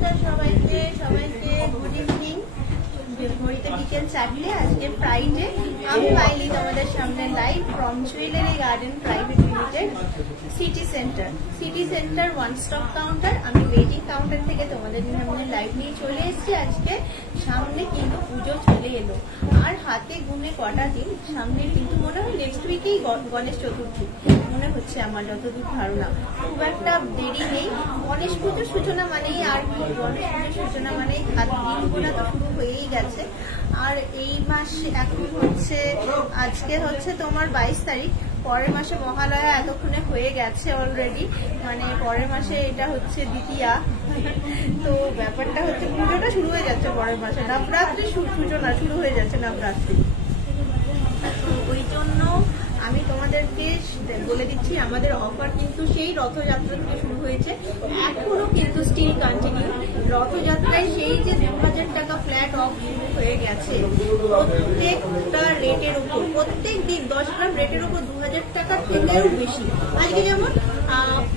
নমস্কার সবাইকে good evening. ঘড়িতে বিকেল 4টে। আজকে ফ্রাইডে। আমি পাইলি তোমাদের সামনে live from jewellery garden private limited, city centre one stop counter. আমি ওয়েটিং কাউন্টার থেকে তোমাদের সামনে লাইভ নিয়ে চলে এসেছি। আজকে সামনে কিন্তু পুজো চলে এলো, আর হাতে গুনে কটা দিন সামনে, কিন্তু মনে হয় নেক্সট উইকেই গণেশ চতুর্থী মনে হচ্ছে আমার যতদূর ধারণা। খুব একটা দেরি নেই। গণেশ পুজোর সূচনা মানেই আর কি, গণেশ পুজোর সূচনা মানেই হাত দিন গোনা তো শুরু হয়েই গেছে। আর এই মাসে এখন হচ্ছে, আজকে হচ্ছে তোমার 22 তারিখ, পরের মাসে মহালয়া এতক্ষণে হয়ে গেছে অলরেডি, মানে পরের মাসে এটা হচ্ছে দ্বিতীয়া। তো ব্যাপারটা হচ্ছে পুজোটা শুরু হয়ে যাচ্ছে পরের মাসে, নবরাত্রি সূচনা শুরু হয়ে যাচ্ছে নবরাত্রি। ওই জন্য আমি তোমাদেরকে বলে দিচ্ছি আমাদের অফার কিন্তু সেই রথযাত্রা থেকে শুরু হয়েছে, এখনো কিন্তু স্টিল কন্টিনিউ। রথযাত্রায় সেই যে 2000 টাকা ফ্ল্যাট অফ শুরু হয়ে গেছে প্রত্যেকটা রেটের উপর, প্রত্যেক দিন 10 গ্রাম রেটের উপর 2000 টাকা থেকেও বেশি। আজকে যেমন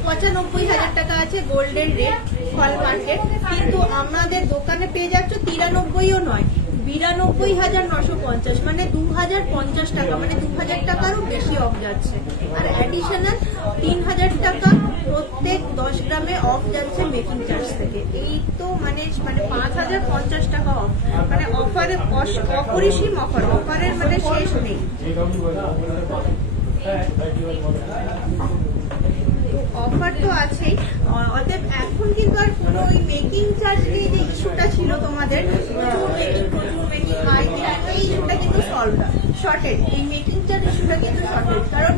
95,000 টাকা আছে গোল্ডের রেট হলমার্কের, কিন্তু আমাদের দোকানে পেয়ে যাচ্ছ 93ও নয়, 92,950, মানে 2050 টাকা, মানে 2000 টাকারও বেশি অফ যাচ্ছে। আর অ্যাডিশনাল 3000 টাকা প্রত্যেক 10 গ্রামে অফ যাচ্ছে মেকিং চার্জ থেকে। এই তো মানে 5050 টাকা অফ, মানে অফারে অপরিসীম অফার, অফারের মানে শেষ নেই। অফার তো আছেই, অতএব এখন কিন্তু আর কোনো ওই মেকিং চার্জ নিয়ে যে ইস্যুটা ছিল তোমাদের, প্রচুর মেকিং হাই, এই ইস্যুটা কিন্তু শর্টেড। এই মেকিং চার্জ ইস্যুটা কিন্তু শর্টেড, কারণ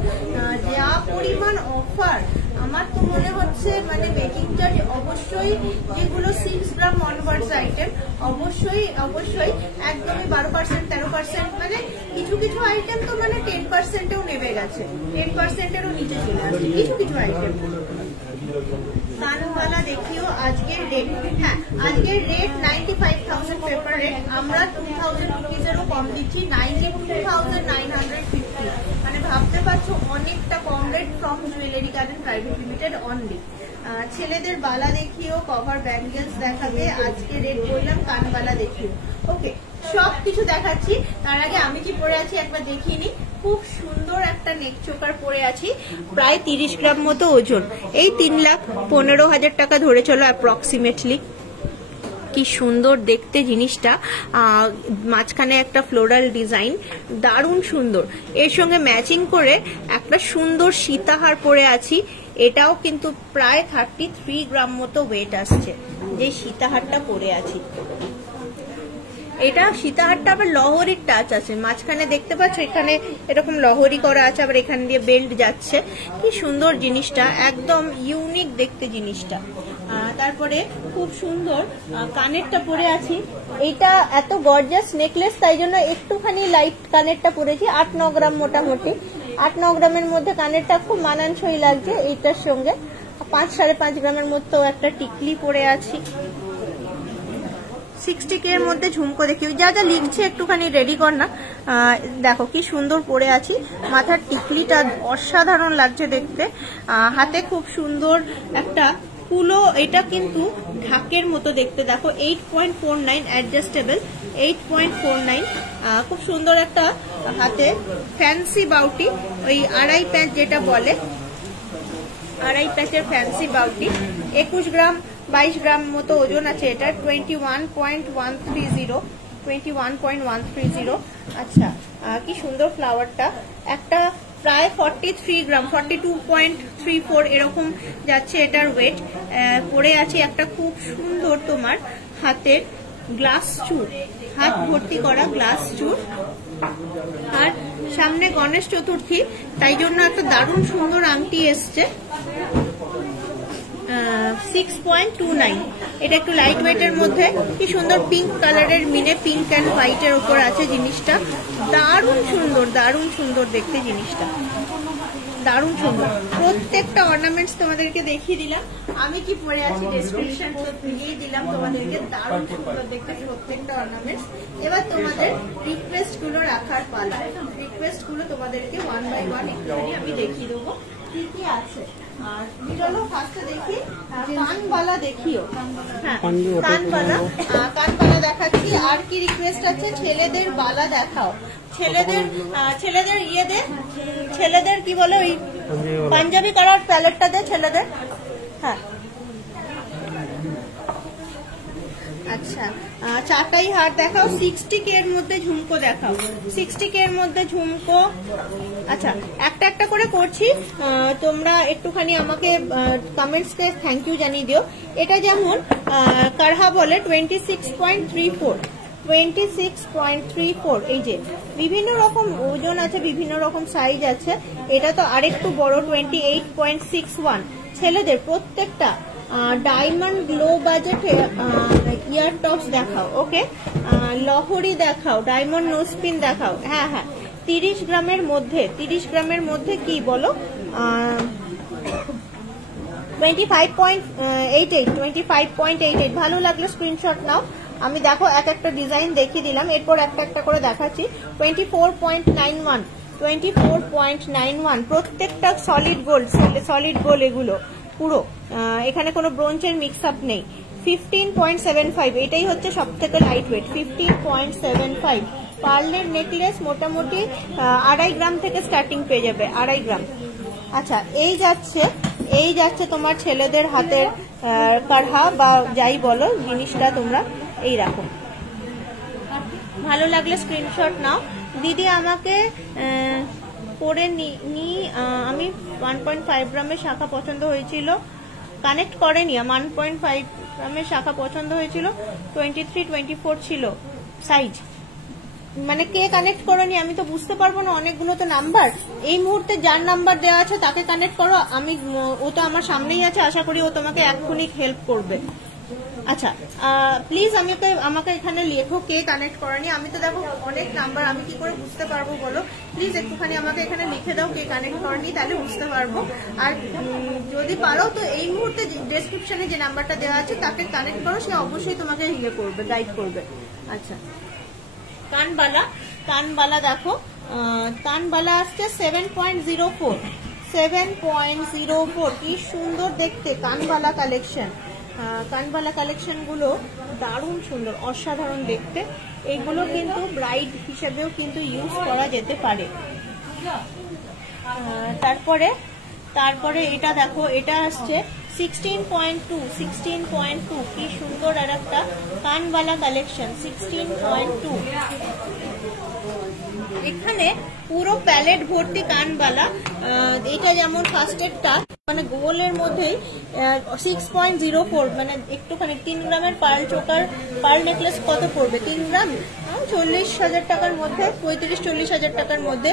যা পরিমাণ অফার আমার তো মনে হচ্ছে, মানে মেকিং চার্জ অবশ্যই যেগুলো 6 গ্রাম অনওয়ার্ডস আইটেম অবশ্যই একদমই 12%, 13%, মানে কিছু আইটেম তো মানে 10%-এও নেমে গেছে, 10%-এরও নিচে চলে আসছে কিছু আইটেম। কানওয়ালা দেখিও আজকের রেট, হ্যাঁ আজকের রেট 95,000 পেপার রেট, আমরা 2000 রুপিজেরও কম দিচ্ছি, 92,950, মানে ভাবতে পারছো অনেকটা কম rate from jewellery garden private limited only. ছেলেদের বালা দেখিও, কভার ব্যাঙ্গেলস দেখাবে, আজকে রেট বললাম, কানবালা দেখিও। ওকে, সব কিছু দেখাচ্ছি। তার আগে আমি কি পরে আছি একবার দেখিয়ে নি। খুব সুন্দর একটা নেক চোকার পরে আছি, প্রায় 30 গ্রাম মতো ওজন। এই 3,15,000 টাকা ধরে চলো অ্যাপ্রক্সিমেটলি। কি সুন্দর দেখতে জিনিসটা, মাঝখানে একটা ফ্লোরাল ডিজাইন, দারুণ সুন্দর। এর সঙ্গে ম্যাচিং করে একটা সুন্দর সীতাহার পরে আছি, এটাও কিন্তু প্রায় 33 গ্রাম মতো ওয়েট আসছে যে সীতাহারটা পরে আছি। এটা সীতাহারটা আবার লহরির টাচ আছে, মাঝখানে দেখতে পাচ্ছ এখানে এরকম লহরি করা আছে, আবার এখান দিয়ে বেল্ট যাচ্ছে। কি সুন্দর জিনিসটা, একদম ইউনিক দেখতে জিনিসটা। তারপরে খুব সুন্দর কানেরটা পরে আছি, এইটা এত গর্জাস নেকলেস, তাই জন্য একটুখানি লাইট কানেরটা পরেছি, 8-9 গ্রাম মোটামুটি, 8-9 গ্রামের মধ্যে কানেরটা খুব মানানসই লাগছে এইটার সঙ্গে। 5-5.5 গ্রামের মতো একটা টিকলি পরে আছি। 60K এর মধ্যে ঝুমকো দেখি, যা লিখছে একটুখানি রেডি কর না। দেখো কি সুন্দর পরে আছি, মাথার টিকলিটা অসাধারণ লাগছে দেখতে। হাতে খুব সুন্দর একটা কুলো, এটা কিন্তু ঢাকের মতো দেখতে, দেখো 8.49 অ্যাডজাস্টেবল, 8.49, খুব সুন্দর একটা হাতে ফ্যান্সি বাউটি, ওই আড়াই প্যাচ যেটা বলে, আড়াই প্যাচের ফ্যান্সি বাউটি। 21 গ্রাম 22 গ্রাম মতো ওজন আছে এটা, 21.130। আচ্ছা, কি সুন্দর ফ্লাওয়ারটা, একটা প্রায় 43 গ্রাম, 42.34 এরকম যাচ্ছে এটার ওয়েট। পরে আছে একটা খুব সুন্দর তোমার হাতের গ্লাস চুর, হাত ভর্তি করা গ্লাস চুর। আর সামনে গণেশ চতুর্থী, তাই জন্য একটা দারুণ সুন্দর আংটি এসছে, 6.29। এটা একটু লাইট ওয়েটের মধ্যে, কি সুন্দর পিঙ্ক কালারের মিনে, পিঙ্ক অ্যান্ড হোয়াইটের উপর আছে জিনিসটা, দারুণ সুন্দর দেখতে জিনিসটা, দারুণ সুন্দর। প্রত্যেকটা অর্নামেন্টস তোমাদেরকে দেখিয়ে দিলাম, আমি কি পরে আছি ডেসক্রিপশন তো দিয়েই দিলাম তোমাদেরকে, দারুণ সুন্দর দেখতে প্রত্যেকটা অর্নামেন্টস। এবার তোমাদের রিকোয়েস্ট গুলো রাখার পালা, রিকোয়েস্ট গুলো তোমাদেরকে 1 by 1 একটুখানি আমি দেখিয়ে দেবো। কি কি আছে। আর চলো ফার্স্টে দেখি কানবালা দেখিও। হ্যাঁ কানবালা দেখাচ্ছি। আর কি রিকোয়েস্ট আছে, ছেলেদের বালা দেখাও। ছেলেদের ইয়ে দে, ছেলেদের কি বলে ওই পাঞ্জাবি করার প্যালেটটা দে ছেলেদের। হ্যাঁ আচ্ছা চাটাই হার দেখাও। 60K এর মধ্যে ঝুমকো দেখাও। 60K এর মধ্যে ঝুমকো। আচ্ছা একটা একটা করে করছি, তোমরা একটুখানি আমাকে কমেন্টসকে থ্যাংক ইউ জানিয়ে দিও। এটা যেমন কারহা বলে 26.34, 26.34। এই যে বিভিন্ন রকম ওজন আছে, বিভিন্ন রকম সাইজ আছে। এটা তো আরেকটু বড় 28.61। ছেলেদের প্রত্যেকটা ডায়মন্ড লো বাজেটে ইয়ার টপস দেখাও। ওকে লহরি দেখাও, ডায়মন্ড নোজপিন দেখাও। হ্যাঁ হ্যাঁ 30 গ্রামের মধ্যে, 30 গ্রামের মধ্যে কি বলো 25.88। ভালো লাগলে স্ক্রিনশট নাও। আমি দেখো এক একটা ডিজাইন দেখিয়ে দিলাম, এরপর একটা একটা করে দেখাচ্ছি। 24.91, 24.91 প্রত্যেকটা সলিড গোল্ড, সলিড গোল্ড এগুলো পুরো, এখানে কোনো ব্রোঞ্জের মিক্স আপ নেই। 15.75 এটাই হচ্ছে সব থেকে লাইট ওয়েট, 15.75। পার্লের নেকলেস মোটামুটি 2.5 গ্রাম থেকে স্টার্টিং পেয়ে যাবে, 2.5 গ্রাম। আচ্ছা এই যাচ্ছে তোমার ছেলেদের হাতের কারহা বা যাই বলো জিনিসটা, তোমরা এই রাখো। ভালো লাগলে স্ক্রিনশট নাও। দিদি আমাকে পরে নি আমি 1.5 গ্রামের শাখা পছন্দ হয়েছিল, কানেক্ট করেনি। 1.5 গ্রামের শাখা পছন্দ হয়েছিল, 23-24 ছিল সাইজ। মানে কে কানেক্ট করেনি আমি তো বুঝতে পারবো না, অনেকগুলো তো নাম্বার। এই মুহূর্তে যার নাম্বার দেওয়া আছে তাকে কানেক্ট করো। ও তো আমার সামনেই আছে, আশা করি ও তোমাকে এক্ষুনি হেল্প করবে। আচ্ছা প্লিজ আমাকে এখানে লেখো কে কানেক্ট করেনি। আমি তো দেখো অনেক নাম্বার, আমি কি করে বুঝতে পারবো বলো? প্লিজ একটুখানি আমাকে এখানে লিখে দাও কে কানেক্ট করেনি, তাহলে বুঝতে পারবো। আর যদি পারো তো এই মুহূর্তে ডেসক্রিপশনে যে নাম্বারটা দেওয়া আছে তাকে কানেক্ট করো, সে অবশ্যই তোমাকে ইয়ে করবে, গাইড করবে। আচ্ছা কানবালা দেখো, কানবালা আসছে 7.04, 7.04। কি সুন্দর দেখতে কানবালা কালেকশন। কানবালা কালেকশন গুলো দারুণ সুন্দর, অসাধারণ দেখতে। এগুলো কিন্তু ব্রাইড হিসেবেও কিন্তু ইউজ করা যেতে পারে। তারপরে এটা দেখো, এটা আসছে 16.2, 16.2। কি সুন্দর আর একটা কানবালা কালেকশন, 16.2। এখানে পুরো প্যালেট ভর্তি কানবালা। এটা যেমন ফার্স্টেরটা মানে গোলের মধ্যেই 6.04, মানে একটুখানি 3 গ্রামের পার্ল চোকার পার্ল নেকলেস কত পড়বে? 3 গ্রাম 40,000 টাকার মধ্যে, 35-40,000 টাকার মধ্যে।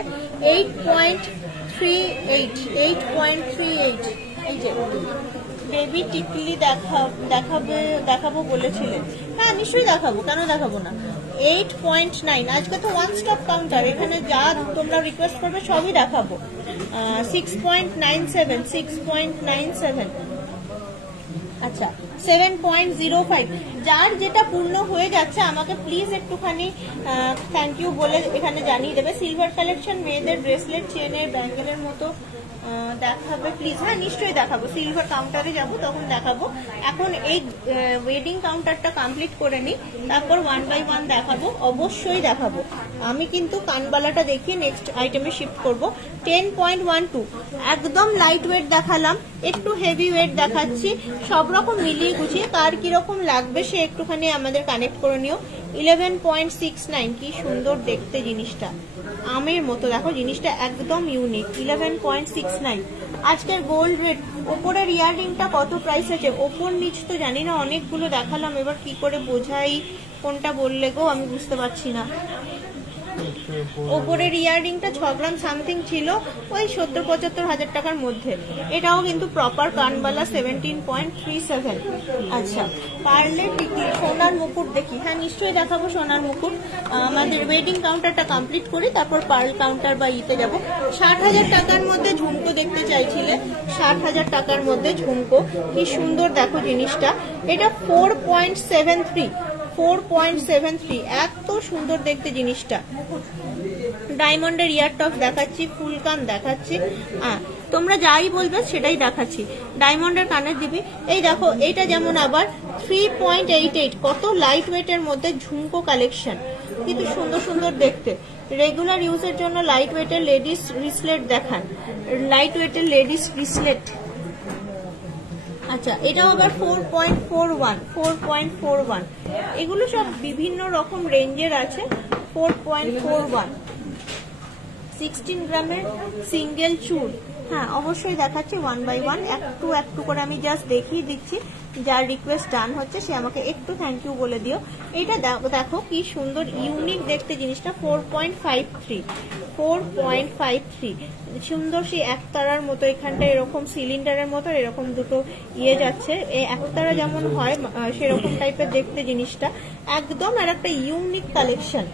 8.38। এই যে বেবি টিকলি দেখাবো বলেছিলেন। হ্যাঁ নিশ্চয়ই দেখাবো, কেন দেখাবো না। 8.9। আজকে তো ওয়ান স্টপ কাউন্টার, এখানে যা তোমরা রিকোয়েস্ট করবে সবই দেখাবো। 6.97। আচ্ছা 7.05। যার যেটা পূর্ণ হয়ে যাচ্ছে আমাকে প্লিজ একটুখানি থ্যাংক ইউ বলে এখানে জানিয়ে দেবে। সিলভার কালেকশন, মেয়েদের ব্রেসলেট, চেনের, ব্যাঙ্গেলের মতো দেখাবে প্লিজ। হ্যাঁ নিশ্চয়ই দেখাবো, সিলভার কাউন্টারে যাব তখন দেখাবো। এখন এই ওয়েডিং কাউন্টারটা কমপ্লিট করে নিই, তারপর 1 by 1 দেখাবো, অবশ্যই দেখাবো। আমি কিন্তু কানবালাটা দেখিয়ে নেক্সট আইটেমে শিফট করব। 10.12 একদম লাইট ওয়েট দেখালাম, একটু হেভি ওয়েট দেখাচ্ছি, সব রকম মিলিয়ে গুছিয়ে কার কিরকম লাগবে সে একটুখানি আমাদের কানেক্ট করে নিও। 11.69। কি সুন্দর দেখতে জিনিসটা, আমের মতো দেখো, জিনিসটা একদম ইউনিক। 11.69 আজকের গোল্ড রেট। ওপরের ইয়াররিংটা কত প্রাইস আছে? ওপর নিচ তো জানি না, অনেকগুলো দেখালাম, এবার কি করে বোঝাই, কোনটা বললে গো আমি বুঝতে পারছি না। ওপরের ইয়াররিংটা 6 গ্রাম সামথিং ছিল, ওই 70-75 হাজার টাকার মধ্যে। এটাও কিন্তু প্রপার কানবালা 17.37। আচ্ছা পার্লের টিকলি, সোনার মুকুট দেখি। হ্যাঁ নিশ্চয়ই দেখাবো সোনার মুকুট। আমাদের ওয়েডিং কাউন্টারটা কমপ্লিট করি, তারপর পার্ল কাউন্টার বা ইতে যাবো। 60,000 টাকার মধ্যে ঝুমকো দেখতে চাইছিলে, 60,000 টাকার মধ্যে ঝুমকো। কি সুন্দর দেখো জিনিসটা। এটা 4.73, 4.73। এত সুন্দর দেখতে জিনিসটা। ডায়মন্ডের ইয়ার টপ দেখাচ্ছি, ফুল কান দেখাচ্ছি, তোমরা যাই বলবে সেটাই দেখাচ্ছি। ডায়মন্ডের কানের দিবি, এই দেখো এইটা যেমন আবার 3.88, কত লাইট ওয়েটের মধ্যে ঝুমকো কালেকশন, কিন্তু সুন্দর সুন্দর দেখতে। রেগুলার ইউজের জন্য লাইট ওয়েটের লেডিস রিসলেট দেখান, লাইট ওয়েটের লেডিস রিসলেট। আচ্ছা, এটাও আবার 4.41, এগুলো সব বিভিন্ন রকম রেঞ্জের আছে। 4.41, 16 গ্রামের সিঙ্গেল চুল। হ্যাঁ, অবশ্যই দেখাচ্ছি 1 by 1, একটু একটু করে আমি জাস্ট দেখিয়ে দিচ্ছি। যার রিকোয়েস্ট ডান হচ্ছে সে আমাকে একটু থ্যাংক ইউ বলে দিও। এটা দেখো কি সুন্দর ইউনিক দেখতে জিনিসটা। 4.53, সুন্দর সেই একতারার মতো, এখানটা এরকম সিলিন্ডারের মতো এরকম দুটো ইয়ে যাচ্ছে, এই একতারা যেমন হয় সেরকম টাইপের দেখতে জিনিসটা, একদম আর একটা ইউনিক কালেকশন।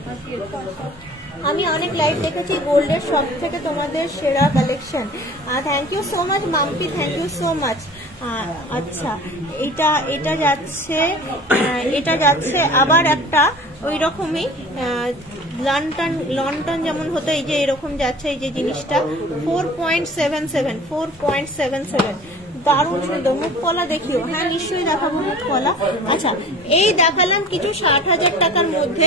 আমি অনেক লাইভ দেখেছি, গোল্ডের সব থেকে তোমাদের সেরা collection. Thank you so much Mampi, thank you so much. আচ্ছা, এটা যাচ্ছে আবার একটা ওই রকমই লন্ডন যেমন হতো, এই যে এরকম যাচ্ছে এই যে জিনিসটা। 4.77, দারুণ সুন্দর। মুখ পলা দেখিও, হ্যাঁ নিশ্চয়ই দেখাবো মুখ পলা। আচ্ছা, এই দেখালাম কিছু 60,000 টাকার মধ্যে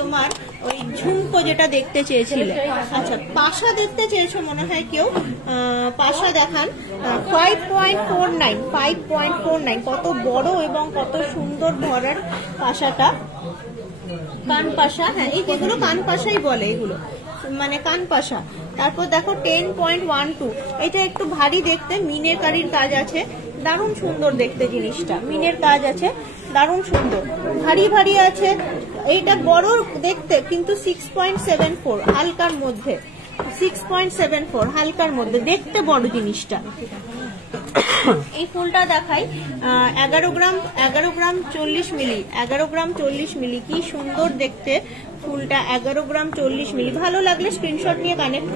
তোমার ওই ঝুমকো যেটা দেখতে চেয়েছিলে। আচ্ছা, পাশা দেখতে চেয়েছো মনে হয় কেউ, পাশা দেখান। 5.49, কত বড় এবং কত সুন্দর ধরার পাশাটা। কান পাশা, হ্যাঁ এই যেগুলো কান পাশাই বলে, এগুলো মানে কান পাশা। তারপর দেখো 10.12, এটা একটু ভারী দেখতে, মিনের কারির কাজ আছে, দারুণ সুন্দর দেখতে জিনিসটা, মিনের কাজ আছে, দারুণ সুন্দর, ভারী ভারী আছে। এইটা বড় দেখতে কিন্তু 6.74 হালকার মধ্যে, 6.74 হালকার মধ্যে দেখতে বড় জিনিসটা। এই ফুলটা দেখাই, 11 গ্রাম 40 মিলি, 11 গ্রাম 40 মিলি, কি সুন্দর দেখতে ফুলটা। 11 গ্রাম 40 মিলি। ভালো লাগলে স্ক্রিনশট নিয়ে কানেক্ট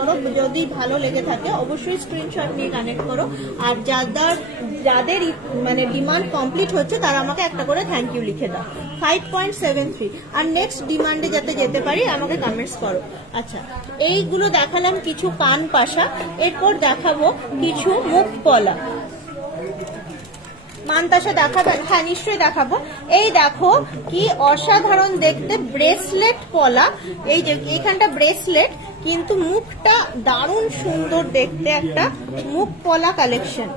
করো, যদি ভালো লেগে থাকে অবশ্যই স্ক্রিনশট নিয়ে কানেক্ট করো। আর যাদের মানে ডিমান্ড কমপ্লিট হচ্ছে তারা আমাকে একটা করে থ্যাংক ইউ লিখে দাও। 5.73, আর নেক্সট ডিমান্ডে যাতে যেতে পারি আমাকে কমেন্টস করো। আচ্ছা, এইগুলো দেখালাম কিছু কান পাশা, এরপর দেখাবো কিছু মুখ পলা। মানতাসা দেখাবেন? হ্যাঁ নিশ্চয়ই দেখাবো। এই দেখো কি অসাধারণ দেখতে ব্রেসলেট পলা, এই যে এখানটা ব্রেসলেট, কিন্তু মুখটা দারুণ সুন্দর দেখতে, একটা মুখ পলা কালেকশন।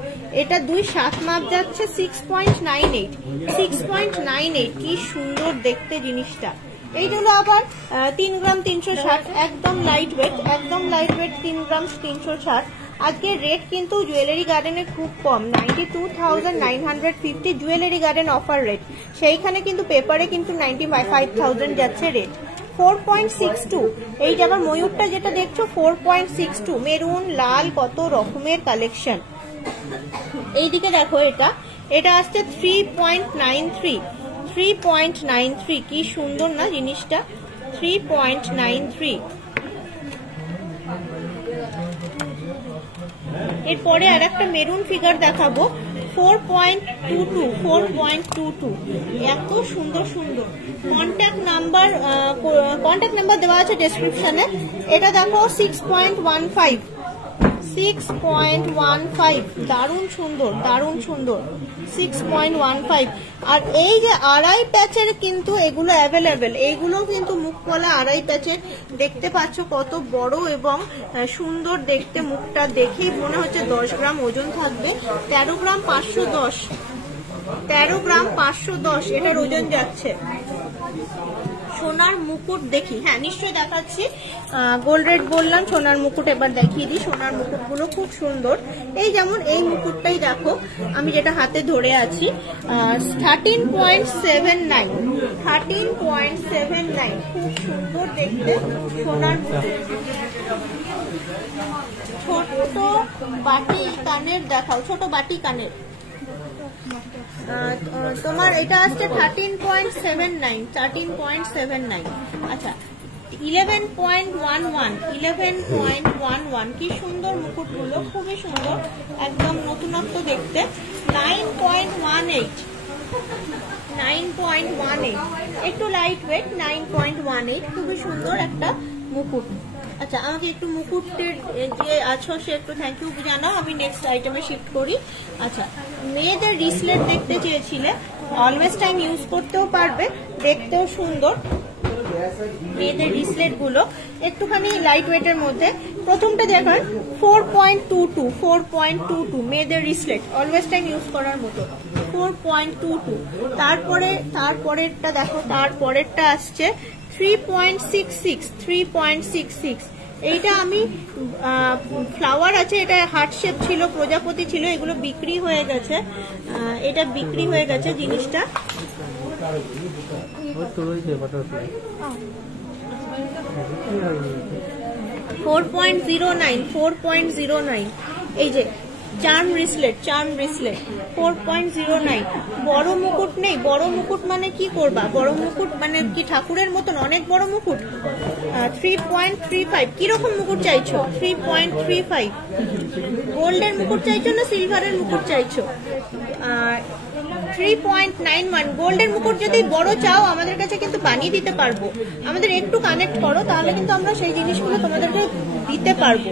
এটা 2.7 মাপ যাচ্ছে, 6.98, কি সুন্দর দেখতে জিনিসটা। এইগুলো আবার 3 গ্রাম 360, একদম লাইট ওয়েট, 3 গ্রাম 360। আজকের রেট কিন্তু জুয়েলারি গার্ডেনের খুব কম, 92,950 জুয়েলারি গার্ডেন অফার রেট, সেইখানে কিন্তু পেপারে কিন্তু 95,000 যাচ্ছে রেট। 4.62, এই যে আবার ময়ূরটা যেটা দেখছো 4.62, মেরুন লাল কত রকমের কালেকশন। এইদিকে দেখো এটা আসছে 3.93, কি সুন্দর না জিনিসটা, 3.93। এরপরে আর একটা মেরুন ফিগার দেখাবো, 4.22, এত সুন্দর সুন্দর। কন্ট্যাক্ট নাম্বার দেওয়া আছে ডেসক্রিপশনে। এটা দেখো 6.15, দারুণ সুন্দর, 6.15। আর এই যে আড়াই প্যাচের কিন্তু এগুলো অ্যাভেলেবেল, এইগুলো কিন্তু মুখ পলা আড়াই প্যাচের, দেখতে পাচ্ছ কত বড় এবং সুন্দর দেখতে। মুখটা দেখেই মনে হচ্ছে 10 গ্রাম ওজন থাকবে। 13 গ্রাম 510, এটার ওজন যাচ্ছে। সোনার মুকুট দেখি, হ্যাঁ নিশ্চয়ই দেখাচ্ছি। গোল্ড রেট বললাম, সোনার মুকুট এবার দেখিয়ে দিই। সোনার মুকুটগুলো খুব সুন্দর, এই যেমন এই মুকুটটাই দেখো আমি যেটা হাতে ধরে আছি, 13.79, খুব সুন্দর দেখতে সোনার মুকুট। ছোট বাটি কানের দেখাও, ছোট বাটি কানের তোমার এটা আসছে 13.79। আচ্ছা, 11.11, কি সুন্দর মুকুটগুলো, খুবই সুন্দর, একদম নতুনত্ব দেখতে। 9.18, 9.18, একটু লাইট ওয়েট, 9.18, খুবই সুন্দর একটা মুকুট। আচ্ছা, আমাকে একটু মুকুটের যে আছো সে একটু থ্যাংক ইউ জানাও, আমি নেক্সট আইটেমে শিফট করি। আচ্ছা, মেয়েদের রিসলেট দেখতে চেয়েছিলে, অলওয়েজ টাইম ইউজ করতেও পারবে, দেখতেও সুন্দর। মেয়েদের রিসলেট গুলো একটুখানি লাইট ওয়েটের মধ্যে। প্রথমটা দেখেন 4.22, মেয়েদের রিসলেট অলওয়েজ টাইম ইউজ করার মতো 4.22। তারপরেরটা দেখো, তারপরেরটা আসছে 3.66। এইটা আমি ফ্লাওয়ার আছে, এটা হার্ট শেপ ছিল, প্রজাপতি ছিল, এগুলো বিক্রি হয়ে গেছে, এটা বিক্রি হয়ে গেছে জিনিসটা। 4.09, এই যে চার্ম রিসলেট 4.09। বড় মুকুট নেই, বড় মুকুট মানে কি করবা, বড় মুকুট মানে কি ঠাকুরের মতন অনেক বড় মুকুট। 3.35, কিরকম মুকুট চাইছো? 3.35। গোল্ডের মুকুট চাইছো না সিলভারের মুকুট চাইছো? 3.91। গোল্ডের মুকুট যদি বড় চাও আমাদের কাছে কিন্তু বানিয়ে দিতে পারবো, আমাদের একটু কানেক্ট করো, তাহলে কিন্তু আমরা সেই জিনিসগুলো তোমাদেরকে দিতে পারবো।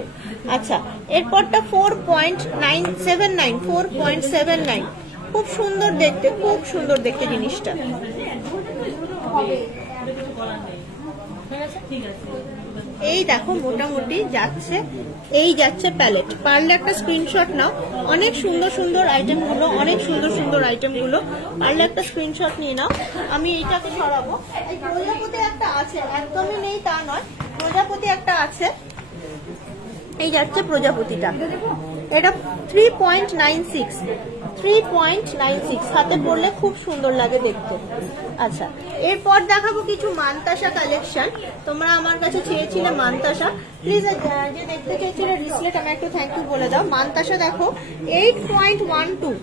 আচ্ছা, এরপরটা 4.79, খুব সুন্দর দেখতে, খুব সুন্দর দেখতে জিনিসটা। এই দেখো মোটামুটি যাচ্ছে, এই যাচ্ছে প্যালেট। পারলে একটা স্ক্রিনশট নাও, অনেক সুন্দর সুন্দর আইটেম গুলো, অনেক সুন্দর সুন্দর আইটেম গুলো, পারলে একটা স্ক্রিনশট নিয়ে নাও। আমি এইটাকে সরাবো। এই প্রজাপতি একটা আছে, একদমই নেই তা নয়, প্রজাপতি একটা আছে, এই যাচ্ছে প্রজাপতিটা, এটা 3.96, হাতে পড়লে খুব সুন্দর লাগে দেখতে। আচ্ছা, এরপর দেখাবো কিছু মানতাসা কালেকশন। তোমরা আমার কাছে চেয়েছিলে মানতাসা, প্লিজ যে দেখতে চেয়েছিলে রিসলেট, আমি একটু থ্যাংক ইউ বলে দাও। মানতাসা দেখো 8.12,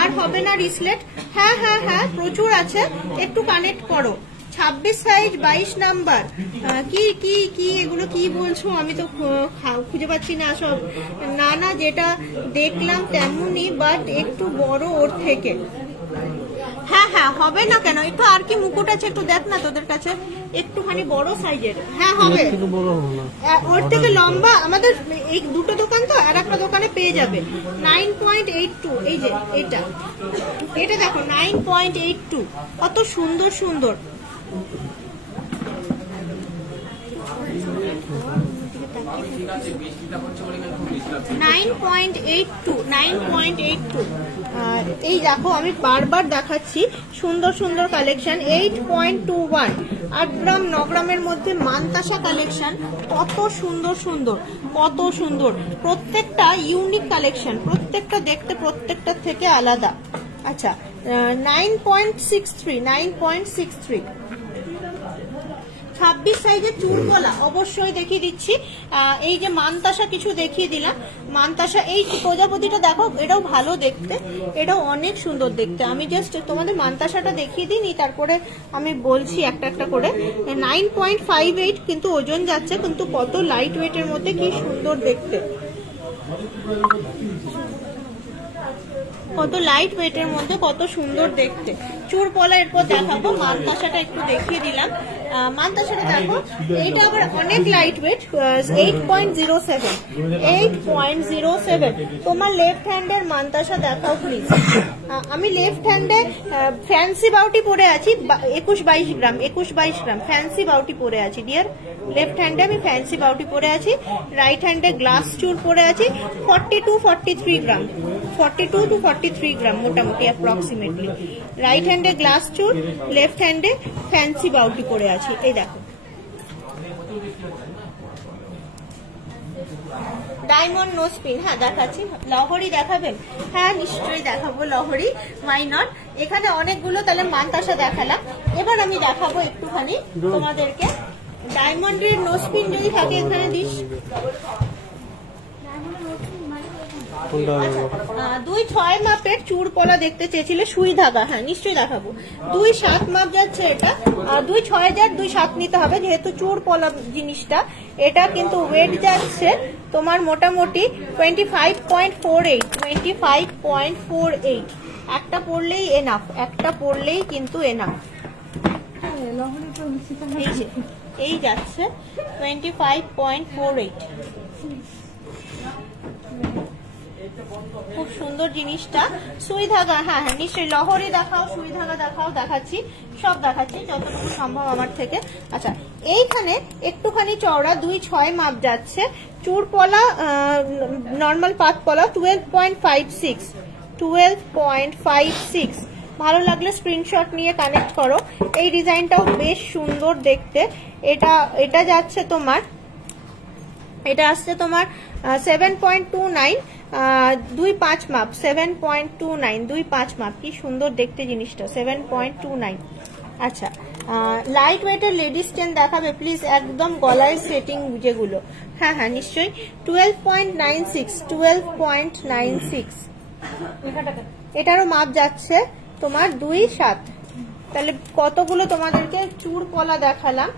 আর হবে না রিসলেট? হ্যাঁ হ্যাঁ হ্যাঁ, প্রচুর আছে, একটু কানেক্ট করো। 26 সাইজ 22 নাম্বার, কি কি কি এগুলো কি বলছো, আমি তো খুঁজে পাচ্ছি না সব। না যেটা দেখলাম তেমনই, বাট একটু বড় ওর থেকে। হ্যাঁ হ্যাঁ, হবে না কেন? একটু আর কি মুকুট আছে একটু দেখ না তোদের কাছে, একটুখানি বড় সাইজের। হ্যাঁ হবে, ওর থেকে লম্বা। আমাদের এই দুটো দোকান তো, আর একটা দোকানে পেয়ে যাবে। 9.82, এই যে এটা দেখো 9.82, কত সুন্দর সুন্দর। 9.82, এই দেখো আমি বারবার দেখাচ্ছি, সুন্দর সুন্দর কালেকশন। 8.21, 8 গ্রাম 9 গ্রামের মধ্যে মানতাসা কালেকশন, কত সুন্দর সুন্দর, কত সুন্দর, প্রত্যেকটা ইউনিক কালেকশন, প্রত্যেকটা দেখতে প্রত্যেকটা থেকে আলাদা। আচ্ছা, 9.63, 26 সাইজের চুলকলা অবশ্যই দেখিয়ে দিচ্ছি। এই যে মানতাসা কিছু দেখিয়ে দিলাম, মানতাসা। এই প্রজাপতিটা দেখো, এটাও ভালো দেখতে, এটাও অনেক সুন্দর দেখতে। আমি জাস্ট তোমাদের মানতাসাটা দেখিয়ে দিইনি, তারপরে আমি বলছি একটা একটা করে। 9.58, কিন্তু ওজন যাচ্ছে, কিন্তু কত লাইট ওয়েটের মধ্যে, কি সুন্দর দেখতে, কত লাইট ওয়েটের মধ্যে, কত সুন্দর দেখতে চুরপলা। এরপর দেখাবো মানতাসাটা, একটু দেখিয়ে দিলাম। মানতাসাটা দেখো, এইটা আবার অনেক লাইট ওয়েট, 8.07। তোমার লেফট হ্যান্ডের মানতাসা দেখাও প্লিজ। আমি লেফট হ্যান্ডে ফ্যান্সি বাউটি পরে আছি, 21-22 গ্রাম ফ্যান্সি বাউটি পরে আছি ডিয়ার। লেফট হ্যান্ডে আমি ফ্যান্সি বাউটি পরে আছি, রাইট হ্যান্ডে গ্লাস চুর পরে আছি। 42-43 গ্রাম, 42-43 গ্রাম মোটামুটি অ্যাপ্রক্সিমেটলি। রাইট হ্যান্ডে গ্লাস চুর, লেফট হ্যান্ডে ফ্যান্সি বাউটি পরে আছি। এই দেখো ডায়মন্ড নোজ পিন। হ্যাঁ দেখাচ্ছি। লহরি দেখাবেন? হ্যাঁ নিশ্চয়ই দেখাবো লহরি, ওয়াই নট। এখানে অনেকগুলো তাহলে মানতাসা দেখালাম, এবার আমি দেখাবো একটুখানি তোমাদেরকে ডায়মন্ডের নোজ পিন যদি থাকে এখানে দিস। 2.6 মাপের চুড় পলা দেখতে চেয়েছিলে, সুই ধাগা, হ্যাঁ নিশ্চয়ই দেখাবো। 2.7 মাপ যাচ্ছে এটা, 2.6 যার 2.7 নিতে হবে যেহেতু চুড় পলা জিনিসটা। এটা কিন্তু ওয়েট যাচ্ছে তোমার মোটামুটি 25.48, 25.48। একটা পড়লেই এনাফ, একটা পড়লেই কিন্তু এনাফ। এই যাচ্ছে 25.48। খুব সুন্দর জিনিসটা। সুই ধাগা, হ্যাঁ হ্যাঁ নিশ্চয়ই, লহরি দেখাও, সুই ধাগা দেখাও, দেখাচ্ছি, সব দেখাচ্ছি যতটুকু সম্ভব আমার থেকে। আচ্ছা, এইখানে একটুখানি চওড়া 2.6 মাপ যাচ্ছে, চুড় পলা নর্মাল পাত পলা 12.56, 12.56। ভালো লাগলে স্ক্রিনশট নিয়ে কানেক্ট করো। এই ডিজাইনটাও বেশ সুন্দর দেখতে। এটা যাচ্ছে তোমার, এটা আসছে তোমার 7.29, 2.5 মাপ, 7.29, 2.5 মাপ। কি সুন্দর দেখতে জিনিসটা, 7.29। আচ্ছা, লাইট ওয়েটের লেডিস চেন দেখাবে প্লিজ, একদম গলায় সেটিং যেগুলো। হ্যাঁ হ্যাঁ নিশ্চয়ই, 12.96, 12.96। এটারও মাপ যাচ্ছে তোমার 2.7। তাহলে কতগুলো তোমাদেরকে চুড় পলা দেখালাম।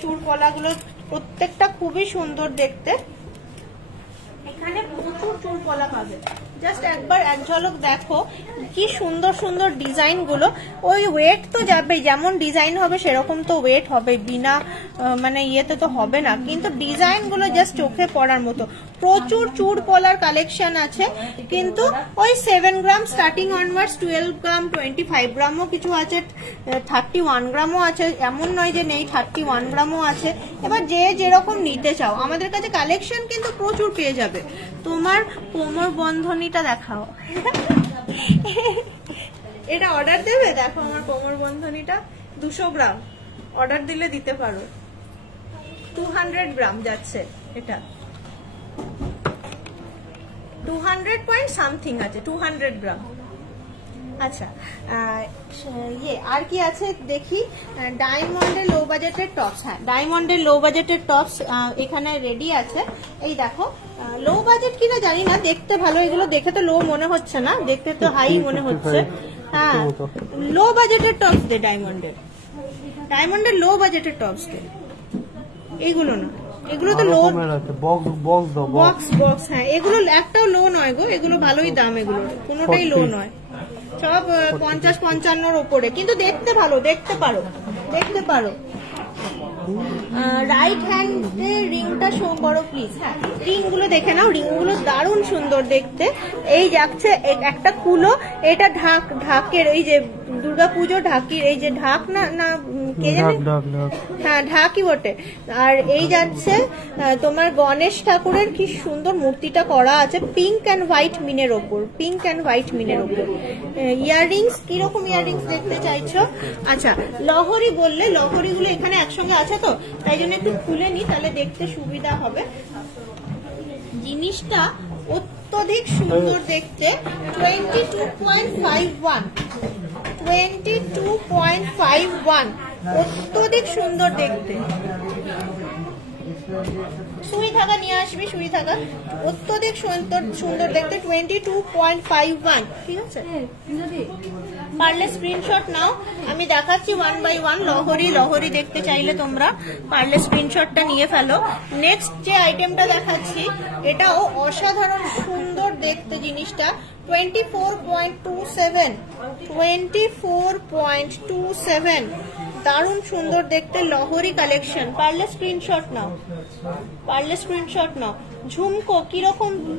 চুড় পলাগুলো প্রত্যেকটা খুবই সুন্দর দেখতে। এখানে প্রচুর চুড় পলা পাবে, জাস্ট একবার এক ঝলক দেখো কি সুন্দর সুন্দর ডিজাইন গুলো। ওই ওয়েট তো যাবে, যেমন ডিজাইন হবে সেরকম তো ওয়েট হবে, বিনা মানে ইয়েতে তো হবে না, কিন্তু ডিজাইন গুলো জাস্ট চোখে পড়ার মতো। প্রচুর চুড় পলার কালেকশন আছে, কিন্তু ওই 7 গ্রাম স্টার্টিং অনওয়ার্ডস, 12 গ্রাম, 25 গ্রামও কিছু আছে, 31 গ্রামও আছে, এমন নয় যে নেই, 31 গ্রামও আছে। এবার যে যেরকম নিতে চাও আমাদের কাছে কালেকশন কিন্তু প্রচুর পেয়ে যাবে। তোমার কোমর বন্ধনীটা দেখাও, এটা অর্ডার দেবে? দেখো আমার কোমর বন্ধনীটা 200 গ্রাম, অর্ডার দিলে দিতে পারো। 200 গ্রাম যাচ্ছে, এটা 200 পয়েন্ট সামথিং আছে, 200 গ্রাম। আচ্ছা, ইয়ে আর কি আছে দেখি। ডায়মন্ডের লো বাজেটের টপস, হ্যাঁ ডায়মন্ডের লো বাজেটের টপস এখানে রেডি আছে। এই দেখো, লো বাজেট কিনা জানি না, দেখতে ভালো, এগুলো দেখে তো লো মনে হচ্ছে না, দেখতে তো হাই মনে হচ্ছে। হ্যাঁ, লো বাজেটের টপস দে, ডায়মন্ডের লো বাজেটের টপস দে, এইগুলো না, এগুলো তো লো বক্স। হ্যাঁ, এগুলো একটাও লো নয় গো, এগুলো ভালোই দাম, এগুলো কোনোটাই লো নয়, সব 50-55 ওপরে, কিন্তু দেখতে ভালো, দেখতে পারো। রাইট হ্যান্ডে রিংটা শো করো প্লিজ। হ্যাঁ, রিং গুলো দেখে নাও, রিং গুলো দারুণ সুন্দর দেখতে। এই যাচ্ছে একটা কুলো, এটা ঢাকের, এই যে দুর্গাপুজো ঢাকির, এই যে ঢাক না কে জানে, হ্যাঁ ঢাকি বটে। আর এই যাচ্ছে তোমার গণেশ ঠাকুরের কি সুন্দর মূর্তিটা করা আছে পিঙ্ক অ্যান্ড হোয়াইট মিনের ওপর, ইয়াররিংস, কিরকম ইয়াররিংস দেখতে চাইছো? আচ্ছা, লহরি বললে, লহরিগুলো এখানে একসঙ্গে আছে তো, তাই জন্য একটু খুলে নি, তাহলে দেখতে সুবিধা হবে। জিনিসটা অত্যধিক সুন্দর দেখতে, 22.51, অত্যধিক সুন্দর দেখতে। সুই ধাগা নিয়ে আসবি, সুই ধাগা, অত্যধিক সুন্দর দেখতে, 22.51। ঠিক আছে, পারলে স্ক্রিনশট নাও, আমি দেখাচ্ছি 1 by 1। লহরি দেখতে চাইলে তোমরা পারলে স্ক্রিনশটটা নিয়ে ফেলো। নেক্সট যে আইটেমটা দেখাচ্ছি, এটাও অসাধারণ সুন্দর দেখতে জিনিসটা, 24.27, দারুণ সুন্দর দেখতে লহরি কালেকশন। পারলে স্ক্রিনশট নাও। ঝুমকো,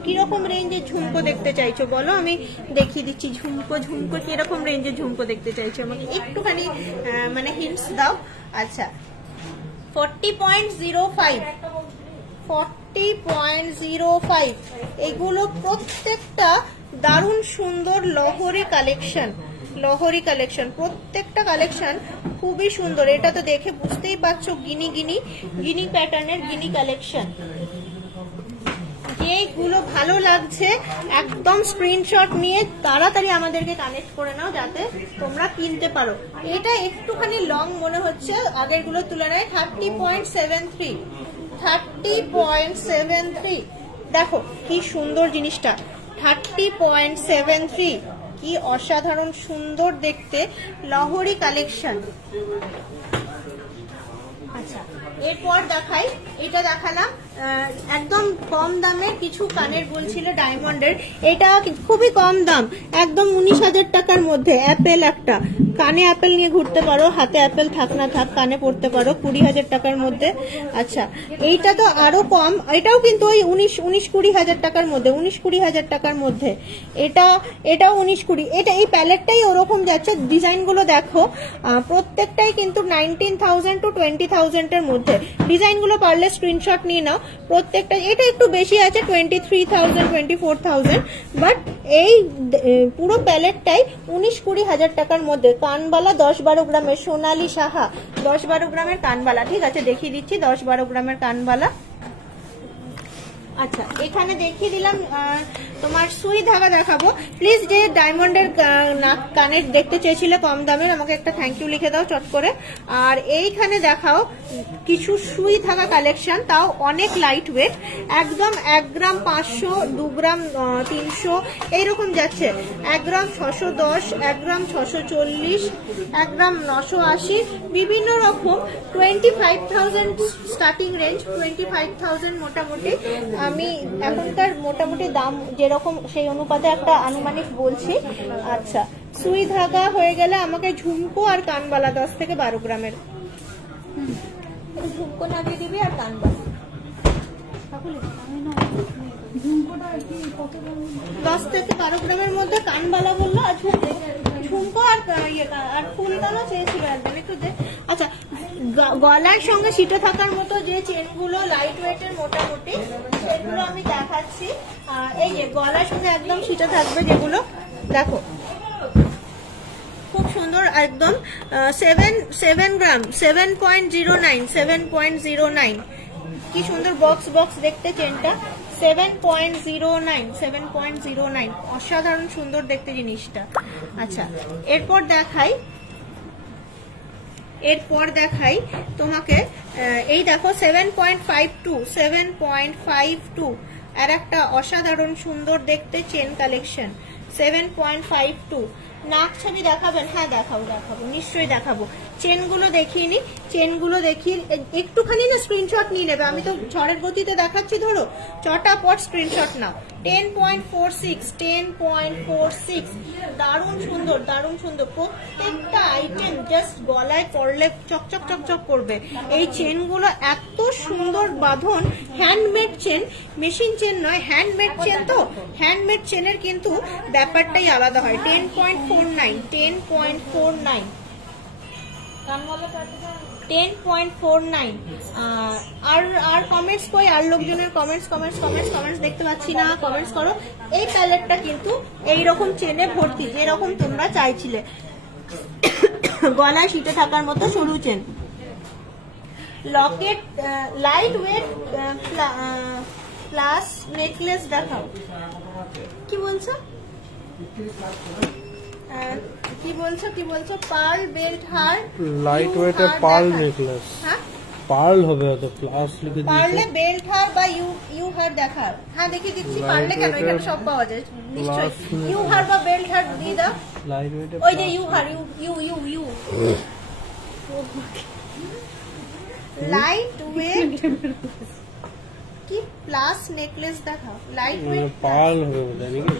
কিরকম রেঞ্জের ঝুমকো দেখতে চাইছো বলো, আমি দেখিয়ে দিচ্ছি। ঝুমকো কিরকম রেঞ্জের ঝুমকো দেখতে চাইছো, আমাকে একটুখানি মানে হিন্টস দাও। আচ্ছা, 40.05, এগুলো প্রত্যেকটা দারুণ সুন্দর লহরি কালেকশন, প্রত্যেকটা কালেকশন খুবই সুন্দর। এটা তো দেখে বুঝতেই পারছো গিনি প্যাটার্নের গিনি কালেকশন। যেগুলো ভালো লাগছে একদম স্ক্রিনশট নিয়ে তাড়াতাড়ি আমাদেরকে কানেক্ট করে নাও, যাতে তোমরা কিনতে পারো। এটা একটুখানি লং মনে হচ্ছে আগের গুলোর তুলনায়, 30.73। দেখো কি সুন্দর জিনিসটা, 30.73, কি অসাধারণ সুন্দর দেখতে লহরি কালেকশন। আচ্ছা, এরপর দেখাই, এটা দেখালাম একদম কম দামে কিছু কানের দুল ছিল ডায়মন্ডের। এটা খুবই কম দাম, একদম 19,000 টাকার মধ্যে। অ্যাপেল একটা, কানে অ্যাপেল নিয়ে ঘুরতে পারো, হাতে অ্যাপেল থাক না থাক কানে পড়তে পারো, 20,000 টাকার মধ্যে। আচ্ছা, এইটা তো আরো কম, এটাও কিন্তু ওই 19-20 টাকার মধ্যে, 19-20 টাকার মধ্যে। এটাও 19-20। এটা এই প্যালেটটাই ওরকম যাচ্ছে। ডিজাইন গুলো দেখো, প্রত্যেকটাই কিন্তু 19,000 to 20,000 এর মধ্যে। ডিজাইন গুলো পারলে স্ক্রিনশট নিয়ে নাও প্রত্যেকটা। এটা একটু বেশি আছে, 23,000 24,000, বাট এই পুরো প্যালেটটাই 19-20 টাকার মধ্যে। কানবালা 10-12 গ্রামের, সোনালী সাহা 10-12 গ্রামের কানবালা। ঠিক আছে, দেখিয়ে দিচ্ছি 10-12 গ্রামের কানবালা। আচ্ছা, এখানে দেখিয়ে দিলাম তোমার সুই ধাগা দেখাবো। প্লিজ যে ডায়মন্ডের কানের দেখতে চেয়েছিলে কম দামের, আমাকে একটা থ্যাংক ইউ লিখে দাও চট করে। আর এইখানে দেখাও কিছু সুই ধাগা কালেকশন, তাও অনেক লাইট ওয়েট, একদম 1 গ্রাম 500, 2 গ্রাম 300 এইরকম যাচ্ছে। 1 গ্রাম 610, 1 গ্রাম 640, 1 গ্রাম 980, বিভিন্ন রকম। 25,000 স্টার্টিং রেঞ্জ, 25,000 মোটামুটি। আমি এখনকার মোটামুটি দাম যেরকম সেই অনুপাতে একটা আনুমানিক বলছি। আচ্ছা, সুই ধাগা হয়ে গেলে আমাকে ঝুমকো আর কানবালা 10 থেকে 12 গ্রামের, ঝুমকো লাগিয়ে দিবি আর কানবালা 10 থেকে 12 গ্রামের মধ্যে কানবালা বললো। আর ঝুমকো আর ফুলদানা চেয়েছিল একদম একটু। আচ্ছা, গলার সঙ্গে সিটে থাকার মতো যে চেনগুলো লাইট ওয়েটের মোটামুটি, সেগুলো আমি দেখাচ্ছি। এই যে গলার সঙ্গে একদম সিটে থাকবে যেগুলো, দেখো খুব সুন্দর একদম। 7 গ্রাম 7.09, কি সুন্দর বক্স বক্স দেখতে চেনটা। 7.09, অসাধারণ সুন্দর দেখতে জিনিসটা। আচ্ছা, এরপর দেখাই তোমাকে, এই দেখো 7.52, আর একটা অসাধারণ সুন্দর দেখতে চেন কালেকশন 7.52। নাক ছবি দেখাবেন? হ্যাঁ দেখাবো, নিশ্চয়ই দেখাবো। চেনগুলো দেখিয়ে নি, চেনগুলো দেখিয়ে একটুখানি না স্ক্রিনশট নিয়ে নেবে। আমি তো ঝড়ের গতিতে দেখাচ্ছি, ধরো চটাপট স্ক্রিনশট নাও। 10.46, দারুণ সুন্দর, দারুণ সুন্দর। প্রত্যেকটা আইটেম জাস্ট গলায় পরলে চকচক চকচক করবে। এই চেনগুলো এত সুন্দর বাঁধন, হ্যান্ডমেড চেন, মেশিন চেন নয়, হ্যান্ডমেড চেন। তো হ্যান্ডমেড চেনের কিন্তু ব্যাপারটাই আলাদা হয়। 10.49, 10.49। আর কমেন্টস কই? আর লোকজনের কমেন্টস দেখতে পাচ্ছি না। কমেন্টস করো। এই প্যালেটটা কিন্তু এইরকম চেনে ভর্তি, যেরকম তোমরা চাইছিলে, গলায় সিটে থাকার মতো সরু chain. Locket, light weight plus necklace দেখাও। কি বলছো? পার্ল বেল্ট হার, লাইট ওয়েটের পার্ল নেকলেস। হ্যাঁ, পার্ল হবে, ওটা প্লাস লিখে দিয়েছে। পার্লে বেল্ট হার বা ইউ হার দেখা। হ্যাঁ, দেখিয়ে দিচ্ছি। পার্লে কেন, এখানে সব পাওয়া যায় নিশ্চয়ই। ইউ হার বা বেল্ট হার দিয়ে দাও। লাইট ওয়েটের, ওই যে ইউ হার, ইউ লাইট ওয়েট কি প্লাস নেকলেস দেখাও। লাইট ওয়েট পার্ল হবে বলে নাকি?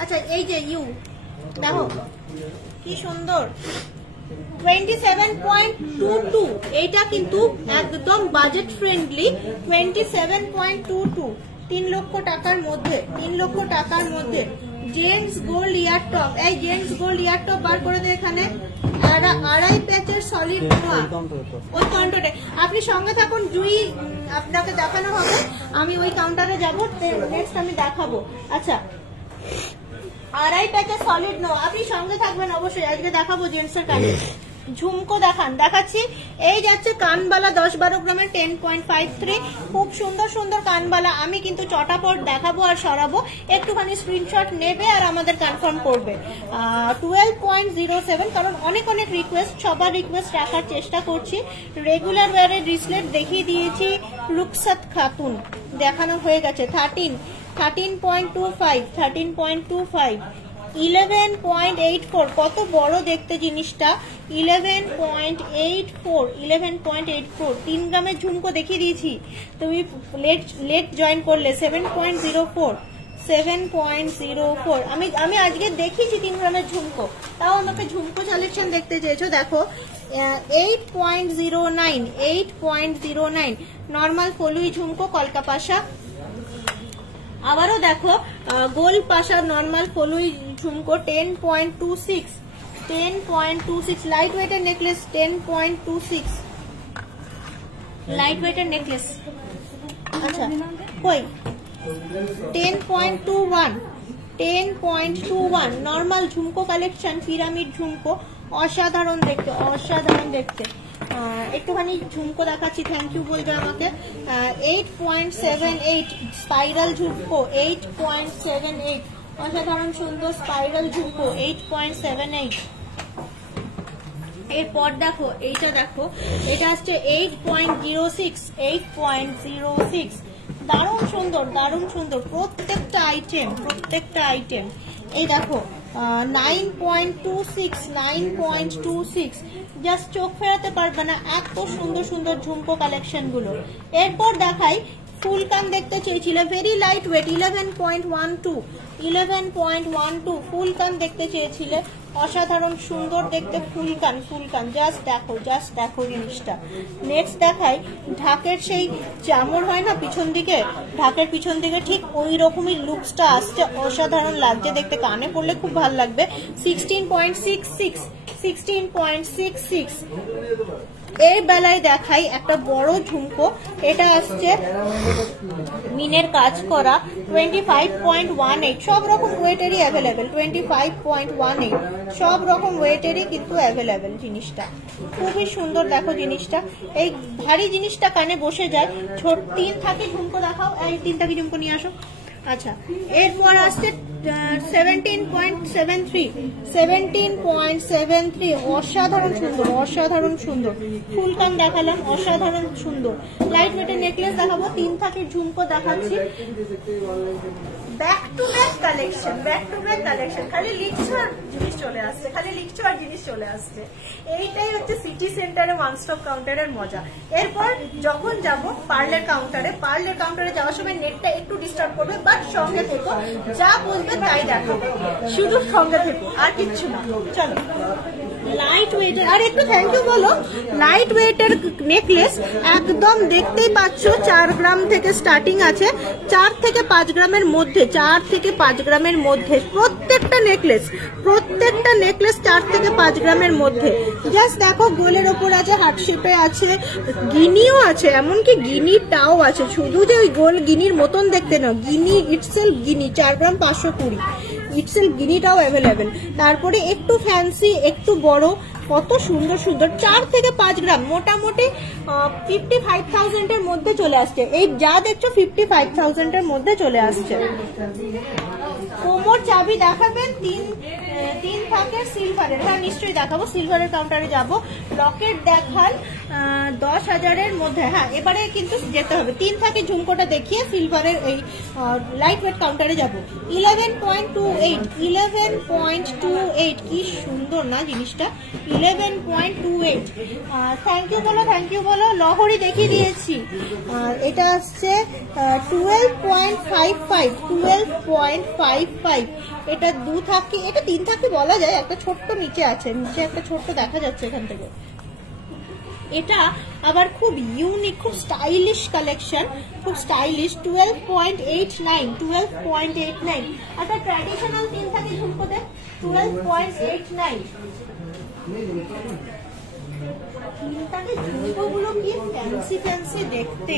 আচ্ছা, এই যে ইউ দেখো কি সুন্দর। 27.22, এইটা কিন্তু একদম বাজেট ফ্রেন্ডলি। 27.22, 3 লক্ষ টাকার মধ্যে, 3 লক্ষ টাকার মধ্যে। জেন্টস গোল্ড ইয়ার টপ, এই জেন্টস গোল্ড ইয়ার টপ বার করে দে এখানে। 2.5 প্যাচের সলিড নোয়া, ওই কাউন্টারে আপনি সঙ্গে থাকুন। জুই আপনাকে দেখানো হবে, আমি ওই কাউন্টারে যাবো, নেক্সট আমি দেখাবো। আচ্ছা, 2.5 প্যাচের সলিড নো, আপনি সঙ্গে থাকবেন অবশ্যই। আজকে দেখাবো জেন্টসের কানে। ঝুমকো দেখাচ্ছি। এই যাচ্ছে কানবালা 10-12 গ্রামের 10.53, খুব সুন্দর সুন্দর কানবালা। আমি কিন্তু চটাপট দেখাবো আর সরাবো, একটুখানি স্ক্রিনশট নেবে আর আমাদের কনফার্ম করবে। 12.07, কারণ অনেক রিকোয়েস্ট, সবার রিকোয়েস্ট রাখার চেষ্টা করছি। রেগুলার ওয়ারের রিসলেট দেখিয়ে দিয়েছি, রুকসাত খাতুন দেখানো হয়ে গেছে। 13.25, 11.84, কত বড় দেখতে জিনিসটা। 11.84, 3 গ্রামের ঝুমকো দেখিয়ে দিয়েছি, তুমি লেট জয়েন করলে। 7.04, আমি আজকে দেখিয়েছি 3 গ্রামের ঝুমকো, তাও আমাকে ঝুমকো কালেকশন দেখতে চেয়েছো। দেখো 8.09, নর্মাল ফলুই ঝুমকো কলকা পাশা। আবারও দেখো গোল পাশা নর্মাল ফলুই ঝুমকো 10.26, লাইট ওয়েটের নেকলেস 10.26, লাইট ওয়েটের নেকলেস। আচ্ছা কই 10.21, নর্মাল ঝুমকো কালেকশন, পিরামিড ঝুমকো, অসাধারণ দেখতে। একটুখানি ঝুমকো দেখাচ্ছি, থ্যাংক ইউ বলবে আমাকে। 8.78, স্পাইরাল ঝুমকো 8.78, অসাধারণ সুন্দর স্পাইরাল ঝুমকো 8.78। এরপর দেখো এইটা, দেখো এটা আসছে 8.06, দারুণ সুন্দর প্রত্যেকটা আইটেম। এই দেখো 9.26, জাস্ট চোখ ফেরাতে পারবে না, এত সুন্দর ঝুমকো কালেকশন গুলো। এরপর দেখাই ফুল কান দেখতে চেয়েছিলে, ভেরি লাইট ওয়েট 11.12, ফুল কান দেখতে চেয়েছিলে, অসাধারণ সুন্দর দেখতে ফুল কান। জাস্ট দেখো জিনিসটা। নেক্সট দেখাই ঢাকের সেই চামড় হয় না পিছন দিকে, ঢাকের পিছন দিকে ঠিক ওই রকমই লুকসটা আসছে, অসাধারণ লাগছে দেখতে, কানে পড়লে খুব ভালো লাগবে। 16.66, এই বেলায় দেখাই একটা বড় ঝুমকো, এটা আসছে মিনের কাজ করা 25.18, সব রকম ওয়েটেরই অ্যাভেলেবেল। 25.18, সব রকম ওয়েটেরই কিন্তু অ্যাভেলেবেল জিনিসটা, খুবই সুন্দর। দেখো জিনিসটা, এই ভারী জিনিসটা কানে বসে যায়। ছোট 3 থাকি ঝুমকো দেখাও, এই 3 থাকি ঝুমকো নিয়ে আসো। আচ্ছা এরপর আসছে 17.73, অসাধারণ সুন্দর ফুল কান দেখালাম, অসাধারণ সুন্দর। লাইট ওয়েটের নেকলেস দেখাবো, 3 থাকের ঝুমকো দেখাচ্ছি। ব্যাক টু ব্যাক কালেকশন, খালি লিখছো আর জিনিস চলে আসছে, এইটাই হচ্ছে সিটি সেন্টারে ওয়ান স্টপ কাউন্টারের মজা। এরপর যখন যাব পার্লের কাউন্টারে যাওয়ার সময় নেটটা একটু ডিস্টার্ব করবে, বাট সঙ্গে থেকো, যা বলবে তাই দেখাবে, শুধু সঙ্গে থেকো, আর কিচ্ছু না। চলো লাইট ওয়েটের, আর একটু থ্যাংক ইউ বলো। লাইট ওয়েটের নেকলেস একদম দেখতেই পাচ্ছ, 4 গ্রাম থেকে স্টার্টিং আছে, 4 থেকে 5 গ্রামের মধ্যে, প্রত্যেকটা নেকলেস 4 থেকে 5 গ্রামের মধ্যে। জাস্ট দেখো গোলের ওপর আছে, হার্ট শেপে আছে, গিনিও আছে, এমনকি গিনিটাও আছে, শুধু যে ওই গোল গিনির মতন দেখতে না, গিনি ইটসেলফ গিনি 4 গ্রাম 520, ইটসেলফ গিনিটাও অ্যাভেলেবেল। তারপরে একটু ফ্যান্সি, একটু বড়, কত সুন্দর 4 থেকে 5 গ্রাম, মোটামুটি 55,000 এর মধ্যে চলে আসছে। এই যা দেখছো 55,000 এর মধ্যে চলে আসছে। কোমর চাবি দেখাবেন, 3 থাকের সিলভারের, হ্যাঁ নিশ্চয়ই দেখাবো, সিলভারের কাউন্টারে যাব। লকেট দেখান 10,000 এর মধ্যে, হ্যাঁ এবারে কিন্তু যেতে হবে। 3 থাকে ঝুমকোটা দেখিয়ে সিলভারের এই লাইট ওয়েট কাউন্টারে যাব। 11.28, কি সুন্দর না জিনিসটা, 11.28। থ্যাংক ইউ বলো। লহরি দেখিয়ে দিয়েছি, এটা আসছে 12.55, এটা 2 থাকি, এটা 3 থাকি বলা যায়, একটা ছোট্ট নিচে আছে, নিচে একটা ছোট্ট দেখা যাচ্ছে এখান থেকে। এটা আবার খুব ইউনিক, খুব স্টাইলিশ কালেকশন, খুব স্টাইলিশ। 12.89, একটা ট্র্যাডিশনাল 3 থাকি ঝুমকোতে 12.89। ঝুমকোগুলো কি ফ্যান্সি দেখতে,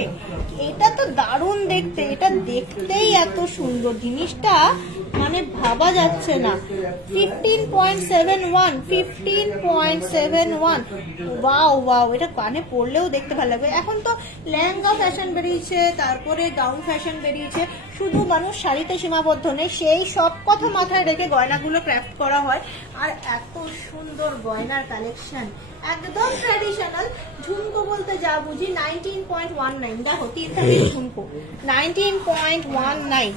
এটা তো দারুণ দেখতে, এটা দেখতেই এত সুন্দর জিনিসটা, মানে মানে ভাবা যাচ্ছে না। 15.71, 15.71, ওয়াও ওয়াও, এটা কানে পরলেও দেখতে ভালো লাগবে। এখন তো লেহেঙ্গা ফ্যাশন বেরিয়েছে, তারপরে গাউন ফ্যাশন বেরিয়েছে, শুধু মানুষ শাড়িতে সীমাবদ্ধ নেই, সেই সব কথা মাথায় রেখে গয়নাগুলো ক্রাফট করা হয়। আর এত সুন্দর গয়নার কালেকশন, একদম ট্র্যাডিশনাল। ঝুমকো বলতে যা বুঝি 19.19, দেখো 3 থাকি ঝুমকো 19.19,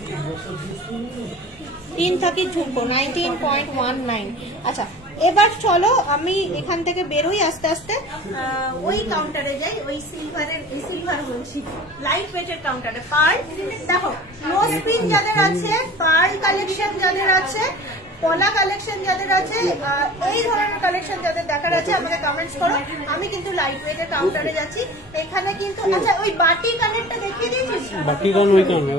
3 থাকি ঝুমকো 19.19। আচ্ছা এবার চলো আমি এখান থেকে বেরোই আস্তে আস্তে, ওই কাউন্টারে যাই, ওই সিলভার বলছি, লাইট ওয়েটের কাউন্টারে। পার্ল দেখো, নো স্পিন যাদের আছে, পার্ল কালেকশন যাদের আছে, পলা কালেকশন যাদের আছে, এই ধরনের কালেকশন যাদের দেখার আছে আমাকে কমেন্টস করো। আমি কিন্তু লাইট ওয়েটের কাউন্টারে যাচ্ছি। এখানে কিন্তু আচ্ছা ওই বাটি কানেরটা দেখিয়ে দিয়েছিস? বাটি কান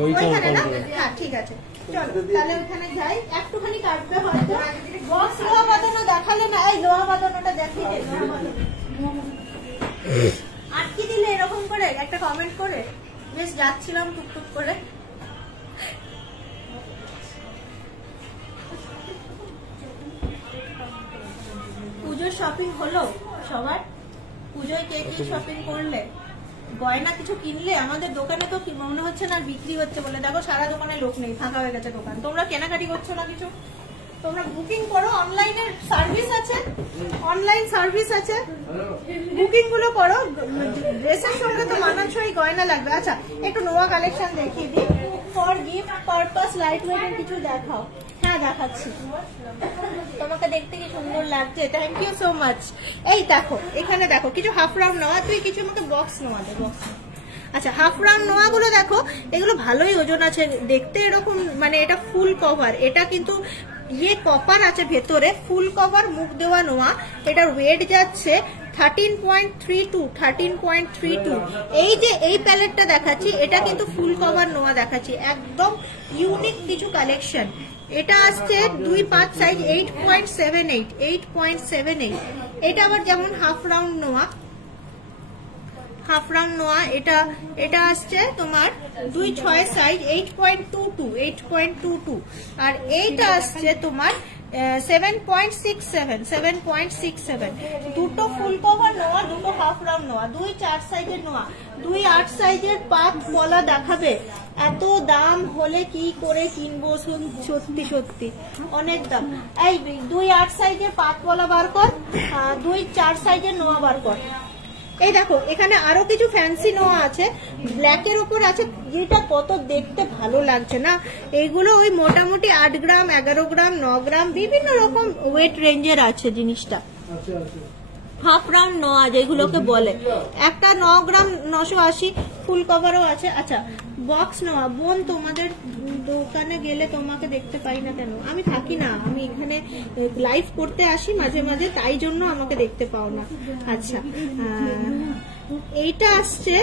ওইখানে না? হ্যাঁ ঠিক আছে, চলো তাহলে ওখানে যাই। একটুখানি কাটবে হয়তো, বক্স লোহা বাঁধানো দেখালে না, এই লোহা বাঁধানোটা দেখিয়ে দে। আটকে দিলে এরকম করে একটা কমেন্ট করে, বেশ যাচ্ছিলাম টুকটুক করে। পুজোর শপিং হলো সবার? পুজোয় কে কি শপিং করলে? গয়না কিছু কিনলে? আমাদের দোকানে তো মনে হচ্ছে না বিক্রি হচ্ছে বলে, দেখো সারা দোকানে লোক নেই, ফাঁকা হয়ে গেছে দোকান। তোমরা কেনাকাটি করছো না কিছু? তোমরা বুকিং করো, অনলাইনের সার্ভিস আছে, অনলাইন সার্ভিস আছে, বুকিং গুলো করো। ড্রেসের সঙ্গে তো মানানসই গয়না লাগবে। আচ্ছা একটু নোয়া কালেকশন দেখিয়ে দিই, ফর গিফট পারপাস লাইট ওয়েটের কিছু দেখাও। হ্যাঁ দেখাচ্ছি, তোমাকে দেখতে কি সুন্দর লাগছে, থ্যাংক ইউ সো মাচ। এই দেখো এখানে দেখো কিছু হাফ রাউন্ড নোয়া, তুই কিছু আমাকে বক্স নোয়া দে, বক্স। আচ্ছা হাফ রাউন্ড নোয়া গুলো দেখো, এগুলো ভালোই ওজন আছে দেখতে, এরকম মানে এটা ফুল কভার, এটা কিন্তু ইয়ে কপার আছে ভেতরে, ফুল কভার মুখ দেওয়া নোয়া। এটার ওয়েট যাচ্ছে 13.32, 13.32। এই যে এই প্যালেটটা দেখাচ্ছি, এটা কিন্তু ফুল কভার নোয়া দেখাচ্ছি, একদম ইউনিক কিছু কালেকশন। এটা আসছে 2-5 সাইজ 8.78, 8.78। এটা আবার যেমন হাফ রাউন্ড নোয়া, হাফ রাউন্ড নোয়া, এটা আসছে তোমার 2-6 সাইজ 8.22, 8.22। আর এইটা আসছে তোমার 7.67, 7.67। দুটো ফুল কভার নোয়া, দুটো হাফ রাউন্ড নোয়া, 2-4 সাইজের নোয়া, 2-8 সাইজের পাত পলা দেখাবে। এত দাম হলে কি করে কিনবো, সত্যি সত্যি অনেক দাম। এই 2-8 সাইজের পাত পলা বার কর, 2-4 সাইজের নোয়া বার কর। এই দেখো এখানে আরো কিছু ফ্যান্সি নোয়া আছে, ব্ল্যাকের উপর আছে, যেটা কত দেখতে ভালো লাগছে না। এইগুলো ওই মোটামুটি 8 গ্রাম, 11 গ্রাম, 9 গ্রাম, বিভিন্ন রকম ওয়েট রেঞ্জের আছে জিনিসটা। হাফ রাউন্ড নোয়া যেগুলোকে বলে, একটা 9 গ্রাম 980, ফুল কভারও আছে। আচ্ছা বক্স নোয়া, বোন তোমাদের দোকানে গেলে তোমাকে দেখতে পাই না কেন? আমি থাকি না, আমি এখানে লাইভ করতে আসি মাঝে মাঝে, তাই জন্য আমাকে দেখতে পাও না। আচ্ছা এইটা আসছে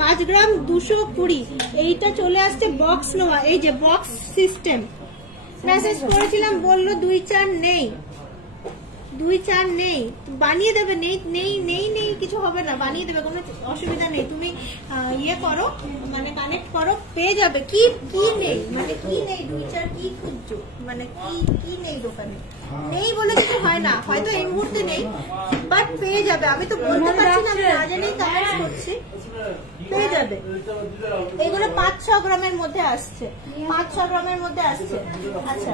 5 গ্রাম 220, এইটা চলে আসছে বক্স নোয়া। এই যে বক্স সিস্টেম, মেসেজ করেছিলাম বললো 2-4 নেই, 2-4 নেই, বানিয়ে দেবে। নেই নেই নেই নেই কিছু হবে না, বানিয়ে দেবে, কোনো অসুবিধা নেই। তুমি ইয়ে করো, মানে কানেক্ট করো, পেয়ে যাবে। কি কি নেই মানে কি নেই, 2-4 কি খুঁজছো, মানে কি নেই দোকানে? নেই বলে কিছু হয় না, হয়তো এই মুহূর্তে নেই, বাট পেয়ে যাবে। আমি তো বলতে পারছি না, আমি না জেনেই কমেন্টস করছি, পেয়ে যাবে। এগুলো 5-6 গ্রামের মধ্যে আসছে, 5-6 গ্রামের মধ্যে আসছে। আচ্ছা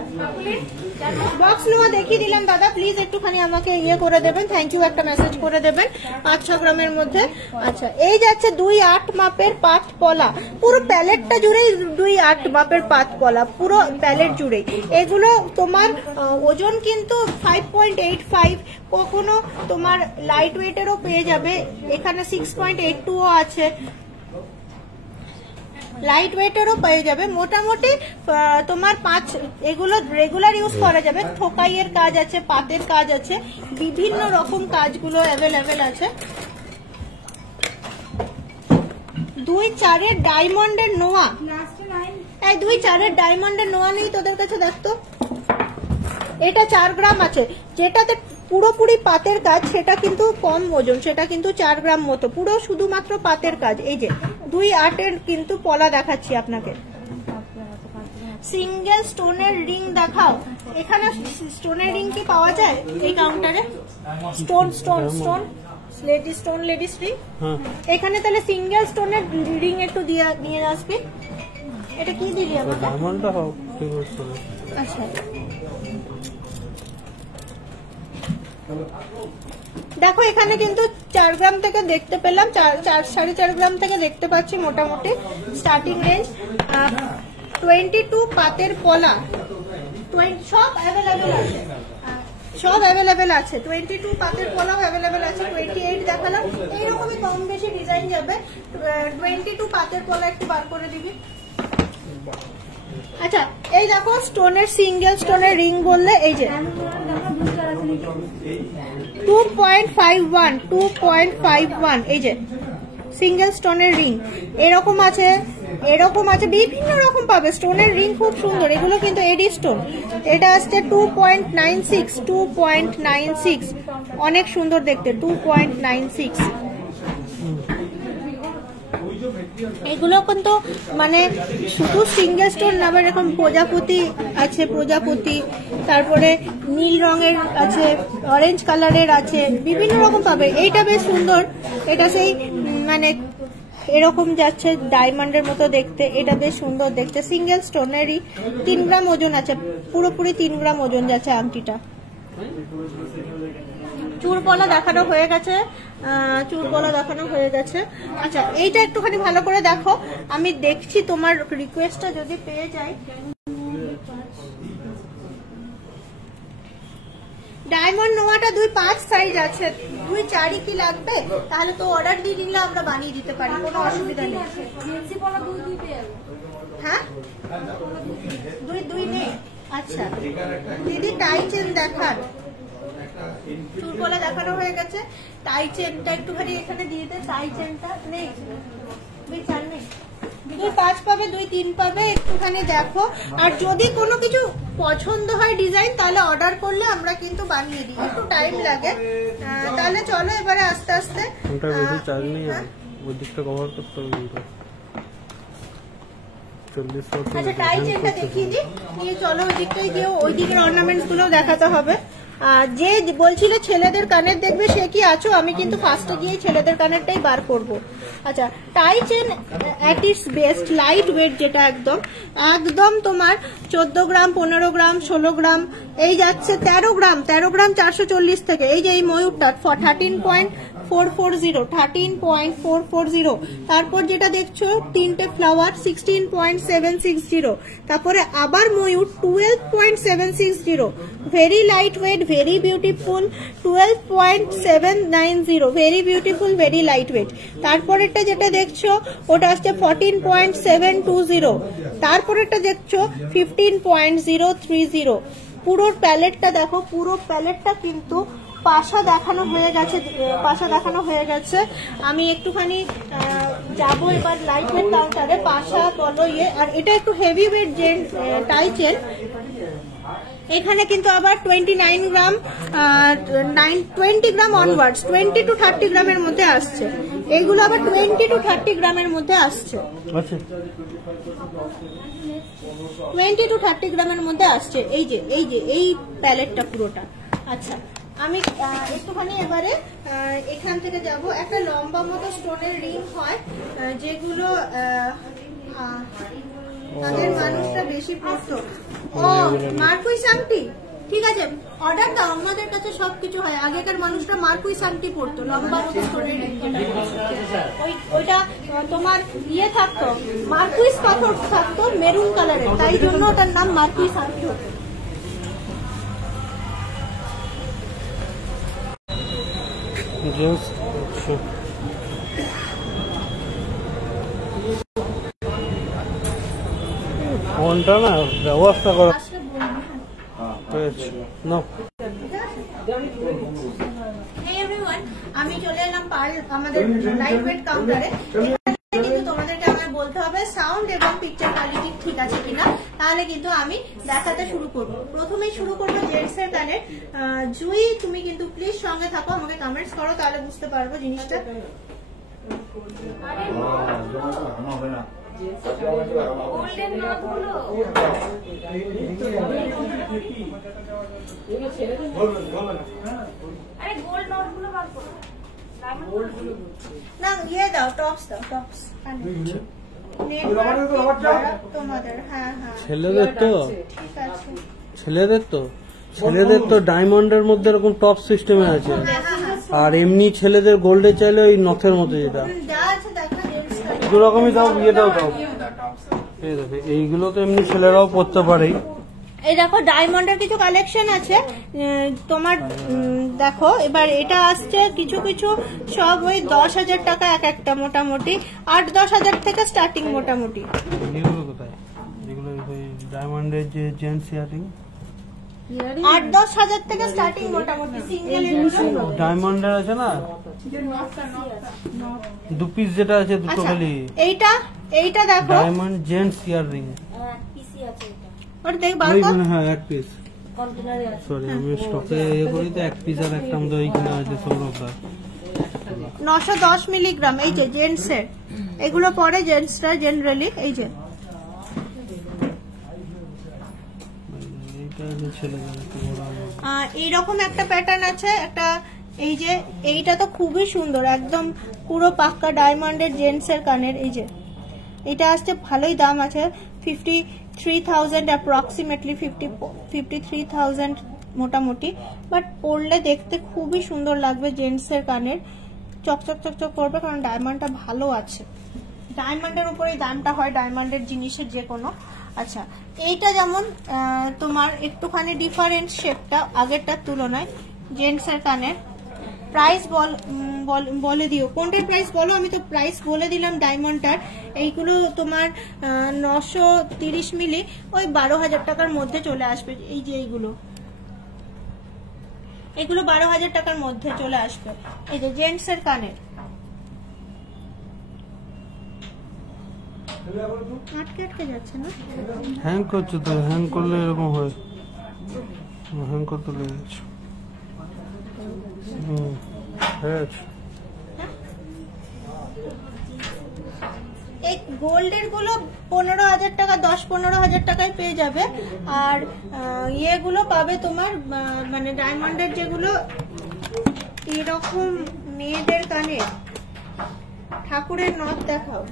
বক্স নোয়া দেখিয়ে দিলাম দাদা, প্লিজ একটুখানি আমাকে ইয়ে করে দেবেন, থ্যাংক ইউ, একটা মেসেজ করে দেবেন। 5-6 গ্রামের মধ্যে। আচ্ছা এই যাচ্ছে 2-8 মাপের পাত পলা, পুরো প্যালেটটা জুড়েই 2-8 মাপের পাত পলা, পুরো প্যালেট জুড়েই। এগুলো তোমার ওজন কিন্তু 5.85, কখনো তোমার লাইট ওয়েটেরও পেয়ে যাবে। এখানে 6.82 আছে, লাইট ওয়েটেরও পেয়ে যাবে। মোটামুটি তোমার 5, এগুলো রেগুলার ইউজ করা যাবে। থোকাইয়ের কাজ আছে, পাতের কাজ আছে, বিভিন্ন রকম কাজগুলো অ্যাভেলেবেল আছে। 2-4 ডায়মন্ডের নোয়া, এই 2-4 ডায়মন্ডের নোয়া নেই তোদের কাছে? দেখতো এটা 4 গ্রাম আছে, যেটাতে পুরোপুরি পাতের কাজ, সেটা কিন্তু কম ওজন, সেটা কিন্তু 4 গ্রাম মতো, পুরো শুধুমাত্র পাতের কাজ। এই যে 2-8 কিন্তু পলা দেখাচ্ছি আপনাকে, সিঙ্গেল স্টোনের রিং দেখাও। এখানে স্টোনের রিং কি পাওয়া যায় এই কাউন্টারে? Stone stone stone ladies stone ladies ring. এখানে তাহলে সিঙ্গেল স্টোনের রিং একটু নিয়ে আসবি। এটা কি দিবি আমাকে? ডায়মন্ডটা হোক সিঙ্গেল স্টোন। আচ্ছা দেখো এখানে কিন্তু 4 গ্রাম থেকে দেখতে পেলাম, 4.5 গ্রাম থেকে দেখতে পাচ্ছি মোটামুটি স্টার্টিং রেঞ্জ। 22 পাতের পলা সব অ্যাভেলেবেল আছে, সব অ্যাভেলেবেল আছে। 22 পাতের পলাও অ্যাভেলেবেল আছে। 28 দেখালাম, এইরকমই কম বেশি ডিজাইন যাবে। 22 পাতের পলা একটু বার করে দিবি। আচ্ছা এই দেখো স্টোনের সিঙ্গেল স্টোনের রিং বললে এই যে 2.51 এই যে সিঙ্গেল স্টোনের রিং এরকম আছে, এরকম আছে, বিভিন্ন রকম পাবে। স্টোনের রিং খুব সুন্দর, এগুলো কিন্তু এডি স্টোন। এটা আসছে 2.96 অনেক সুন্দর দেখতে। 2.96 এগুলো কিন্তু মানে শুধু সিঙ্গেল স্টোন না, এরকম প্রজাপতি আছে, প্রজাপতি, তারপরে নীল রঙের আছে, অরেঞ্জ কালারের আছে, বিভিন্ন রকম পাবে। এইটা বেশ সুন্দর, এটা সেই মানে এরকম যাচ্ছে ডায়মন্ডের মতো দেখতে, এটা বেশ সুন্দর দেখতে। সিঙ্গেল স্টোনেরই 3 গ্রাম ওজন আছে, পুরোপুরি 3 গ্রাম ওজন যাচ্ছে আংটিটা। চুরপলা দেখানো হয়ে গেছে, চুরপলা দেখানো হয়ে গেছে। আচ্ছা এইটা একটুখানি ভালো করে দেখো, আমি দেখছি তোমার রিকোয়েস্টটা যদি পেয়ে যাই। ডায়মন্ড নোয়াটা 2.5 সাইজ আছে, 2.4 কি লাগবে? তাহলে তো অর্ডার দিয়ে দিলে আমরা বানিয়ে দিতে পারি, কোনো অসুবিধা নেই। হ্যাঁ 2 নেই। আচ্ছা দিদি টাই চেন দেখান। চুলপলা দেখানো হয়ে গেছে, টাই চেনটা একটুখানি এখানে দিয়ে দে। টাই চেনটা নেই, 2.4 নেই। 2.5 পাবে, 2.3 পাবে, একটুখানি দেখো। আর যদি কোনো কিছু পছন্দ হয় ডিজাইন তাহলে অর্ডার করলে আমরা কিন্তু বানিয়ে দিই, একটু টাইম লাগে। তাহলে চলো এবারে আস্তে আস্তে আচ্ছা টাই চেনটা দেখিয়ে দিই। চলো ওই দিকটাই গিয়ে ওই দিকের অর্নামেন্টস গুলো দেখাতে হবে। যে বলছিল ছেলেদের কানের দেখবে সে কি আছো, আমি কিন্তু ফার্স্টে গিয়ে ছেলেদের কানেরটাই বার করব। আচ্ছা টাই chain at it's best, light weight, যেটা একদম একদম তোমার 14 গ্রাম 15 গ্রাম 16 গ্রাম এই যাচ্ছে 13 গ্রাম 440 থেকে। এই যে এই ময়ূরটা 13.440, তারপর যেটা দেখছো 3টে ফ্লাওয়ার 16.760, তারপরে আবার ময়ূর 12.760, very light weight, very beautiful 12.790, very beautiful, very light weight. তারপরেরটা যেটা দেখছো ওটা আসছে 14.720, তারপরেরটা দেখছো 15.030। পুরো প্যালেটটা দেখো, পুরো প্যালেটটা কিন্তু পাশা দেখানো হয়ে গেছে, পাশা দেখানো হয়ে গেছে। আমি একটুখানি যাবো এবার লাইট ওয়েট কাউন্টারে, পাশা বলো ইয়ে। আর এটা একটু হেভি ওয়েট টাই চেন, এখানে কিন্তু আবার 29 গ্রাম 20 গ্রাম অনওয়ার্ডস, 20 to 30 গ্রামের মধ্যে আসছে। এইগুলো আবার 20 to 30 গ্রামের মধ্যে আসছে, 20 to 30 গ্রামের মধ্যে আসছে। এই যে এই প্যালেটটা পুরোটা। আচ্ছা আমি একটুখানি এবারে এখান থেকে যাব। একটা লম্বা মতো স্টোনের রিং হয় যেগুলো তাদের মানুষটা বেশি পড়তো। ও মার্কুইস আংটি, ঠিক আছে অর্ডার দাও, আমাদের কাছে সবকিছু হয়। আগেকার মানুষরা মার্কুইস আংটি পড়তো, লম্বা মতো স্টোনের রিং, ওইটা তোমার ইয়ে থাকতো, মার্কুইস পাথর থাকতো মেরুন কালারের, তাই জন্য ওটার নাম মার্কুইস আংটি হতো। ফোনটা না ব্যবস্থা করো না। আমি চলে এলাম আমাদের লাইট ওয়েট কাউন্টারে। কিন্তু তোমাদেরকে আমায় বলতে হবে সাউন্ড এবং পিকচার কোয়ালিটি ঠিক আছে কিনা, তাহলে কিন্তু আমি দেখাতে শুরু করব। প্রথমেই শুরু করবো জেন্টস এর কানের। জুই তুমি কিন্তু প্লিজ সঙ্গে থাকো, আমাকে কমেন্টস করো, তাহলে বুঝতে পারবো জিনিসটা। গোল্ডেন নটগুলো আরে গোল্ড নটগুলো বার করো না, ইয়ে দাও, টপস দাও, টপস তোমাদের। হ্যাঁ হ্যাঁ, ছেলেদের তো, ঠিক আছে। ছেলেদের তো ডায়মন্ডের মধ্যে এরকম টপ সিস্টেমে আছে, আর এমনি ছেলেদের গোল্ডে চাইলে ওই নথের মতো যেটা যা আছে দেখা দু রকমই দাও, ইয়েটাও দাও। এইগুলো তো এমনি ছেলেরাও পড়তে পারে। এই দেখো ডায়মন্ডের কিছু কালেকশন আছে তোমার, দেখো এবার এটা আসছে কিছু কিছু সব ওই 10,000 টাকা এক একটা, মোটামুটি 8-10,000 থেকে স্টার্টিং মোটামুটি। এগুলো কোথায়? যেগুলো ডায়মন্ডের যে জেন্টস ইয়ারিং 8-10,000 থেকে স্টার্টিং মোটামুটি সিঙ্গেল। ডায়মন্ডের আছে না 2 পিস যেটা আছে, দুটো খালি। এইটা দেখো ডায়মন্ড জেন্টস ইয়ারিং, ওটা দেখ বার কর। হ্যাঁ 1 পিস, সরি আমি স্টকে ইয়ে করি তো 1 পিস আর একটা আমাদের ওইখানে আছে সৌরভদার। 910 মিলিগ্রাম, এই যে জেন্টসের, এগুলো পরে জেন্টসরা জেনারেলি। এই যে এইরকম একটা প্যাটার্ন আছে একটা, এই যে এইটা তো খুবই সুন্দর, একদম পুরো পাক্কা ডায়মন্ডের জেন্টসের কানের। এই যে এটা আসছে, ভালোই দাম আছে, 53,000 অ্যাপ্রক্সিমেটলি, 53,000 মোটামুটি। বাট পরলে দেখতে খুবই সুন্দর লাগবে, জেন্টসের কানের চকচক চকচক করবে, কারণ ডায়মন্ডটা ভালো আছে। ডায়মন্ডের উপরেই দামটা হয়, ডায়মন্ডের জিনিসের যে কোনো। আচ্ছা, এইটা যেমন তোমার একটুখানি ডিফারেন্ট শেপটা আগেরটার তুলনায়, জেন্টসের কানের। প্রাইস বলে দিও, কোনটার প্রাইস বলো? আমি তো প্রাইস বলে দিলাম ডায়মন্ডটার। এইগুলো তোমার 930 মিলি, ওই 12,000 টাকার মধ্যে চলে আসবে। এই যে এগুলো 12,000 টাকার মধ্যে চলে আসবে। এই যে জেন্টসের কানের, আটকে আটকে যাচ্ছে না, হ্যাং করছে তো, হ্যাং করলে এরকম হয়, হ্যাং করতে লেগেছে। এই গোল্ডের গুলো 15,000 টাকা, 10-15,000 টাকায় পেয়ে যাবে। আর ইয়েগুলো পাবে তোমার মানে ডায়মন্ডের যেগুলো এরকম মেয়েদের কানে। ঠাকুরের নথ দেখাও,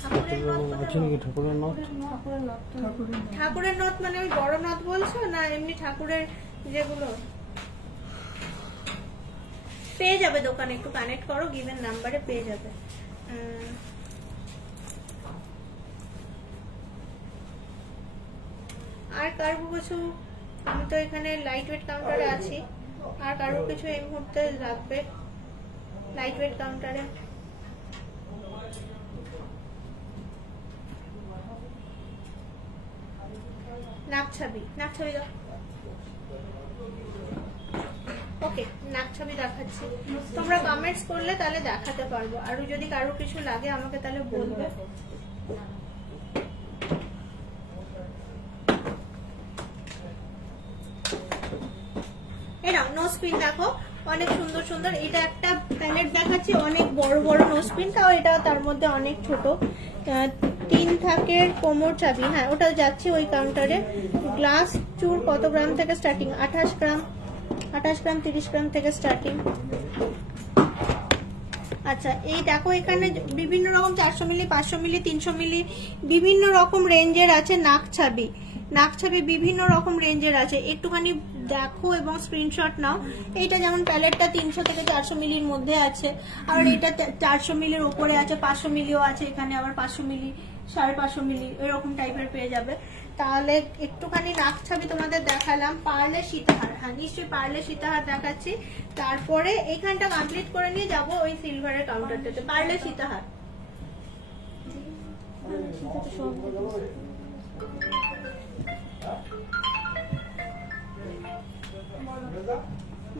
ঠাকুরের নথ, ঠাকুরের নথ মানে ওই বড় নথ বলছো না, এমনি ঠাকুরের যেগুলো পেয়ে যাবে দোকানে, একটু কানেক্ট করো, গিভেন নাম্বারে পেয়ে যাবে। আর কারো কিছু, আমি তো এখানে লাইট ওয়েট কাউন্টারে আছি, আর কারো কিছু এই মুহূর্তে রাখবে লাইট ওয়েট কাউন্টারে? নাকছাবি দাও। ওকে, নাকছাবি দেখাচ্ছি, তোমরা কমেন্টস করলে তাহলে দেখাতে পারবো। আর যদি কারো কিছু লাগে আমাকে তাহলে বলবে। এই নাও নোজ পিন দেখো, অনেক সুন্দর সুন্দর। এটা একটা প্যালেট দেখাচ্ছি, অনেক বড় বড় নোজ পিন, তাও এটা তার মধ্যে অনেক ছোট। 3 থাকের কোমর চাবি, হ্যাঁ ওটাও যাচ্ছে ওই কাউন্টারে। গ্লাস চুর কত গ্রাম থেকে স্টার্টিং? 28 গ্রাম, 30 গ্রাম থেকে স্টার্টিং। আচ্ছা, এই দেখো এখানে বিভিন্ন রকম 400 মিলি, 500 মিলি, 300 মিলি, বিভিন্ন রকম রেঞ্জের আছে নাকছাবি বিভিন্ন রকম রেঞ্জের আছে। একটুখানি দেখো এবং স্ক্রিনশট নাও। এইটা যেমন প্যালেটটা 300 থেকে 400 মিলির মধ্যে আছে, আর এটা 400 মিলির উপরে আছে, 500 মিলিও আছে, এখানে আবার 500 মিলি, 550 মিলি এরকম টাইপের পেয়ে যাবে। তাহলে একটুখানি নাকছাবি তোমাদের দেখালাম। পার্লে সীতাহার, হ্যাঁ নিশ্চয়ই পার্লে সীতাহার দেখাচ্ছি। তারপরে এইখানটা কমপ্লিট করে নিয়ে যাবো ওই সিলভারের কাউন্টারটাতে। পার্লে সীতাহার,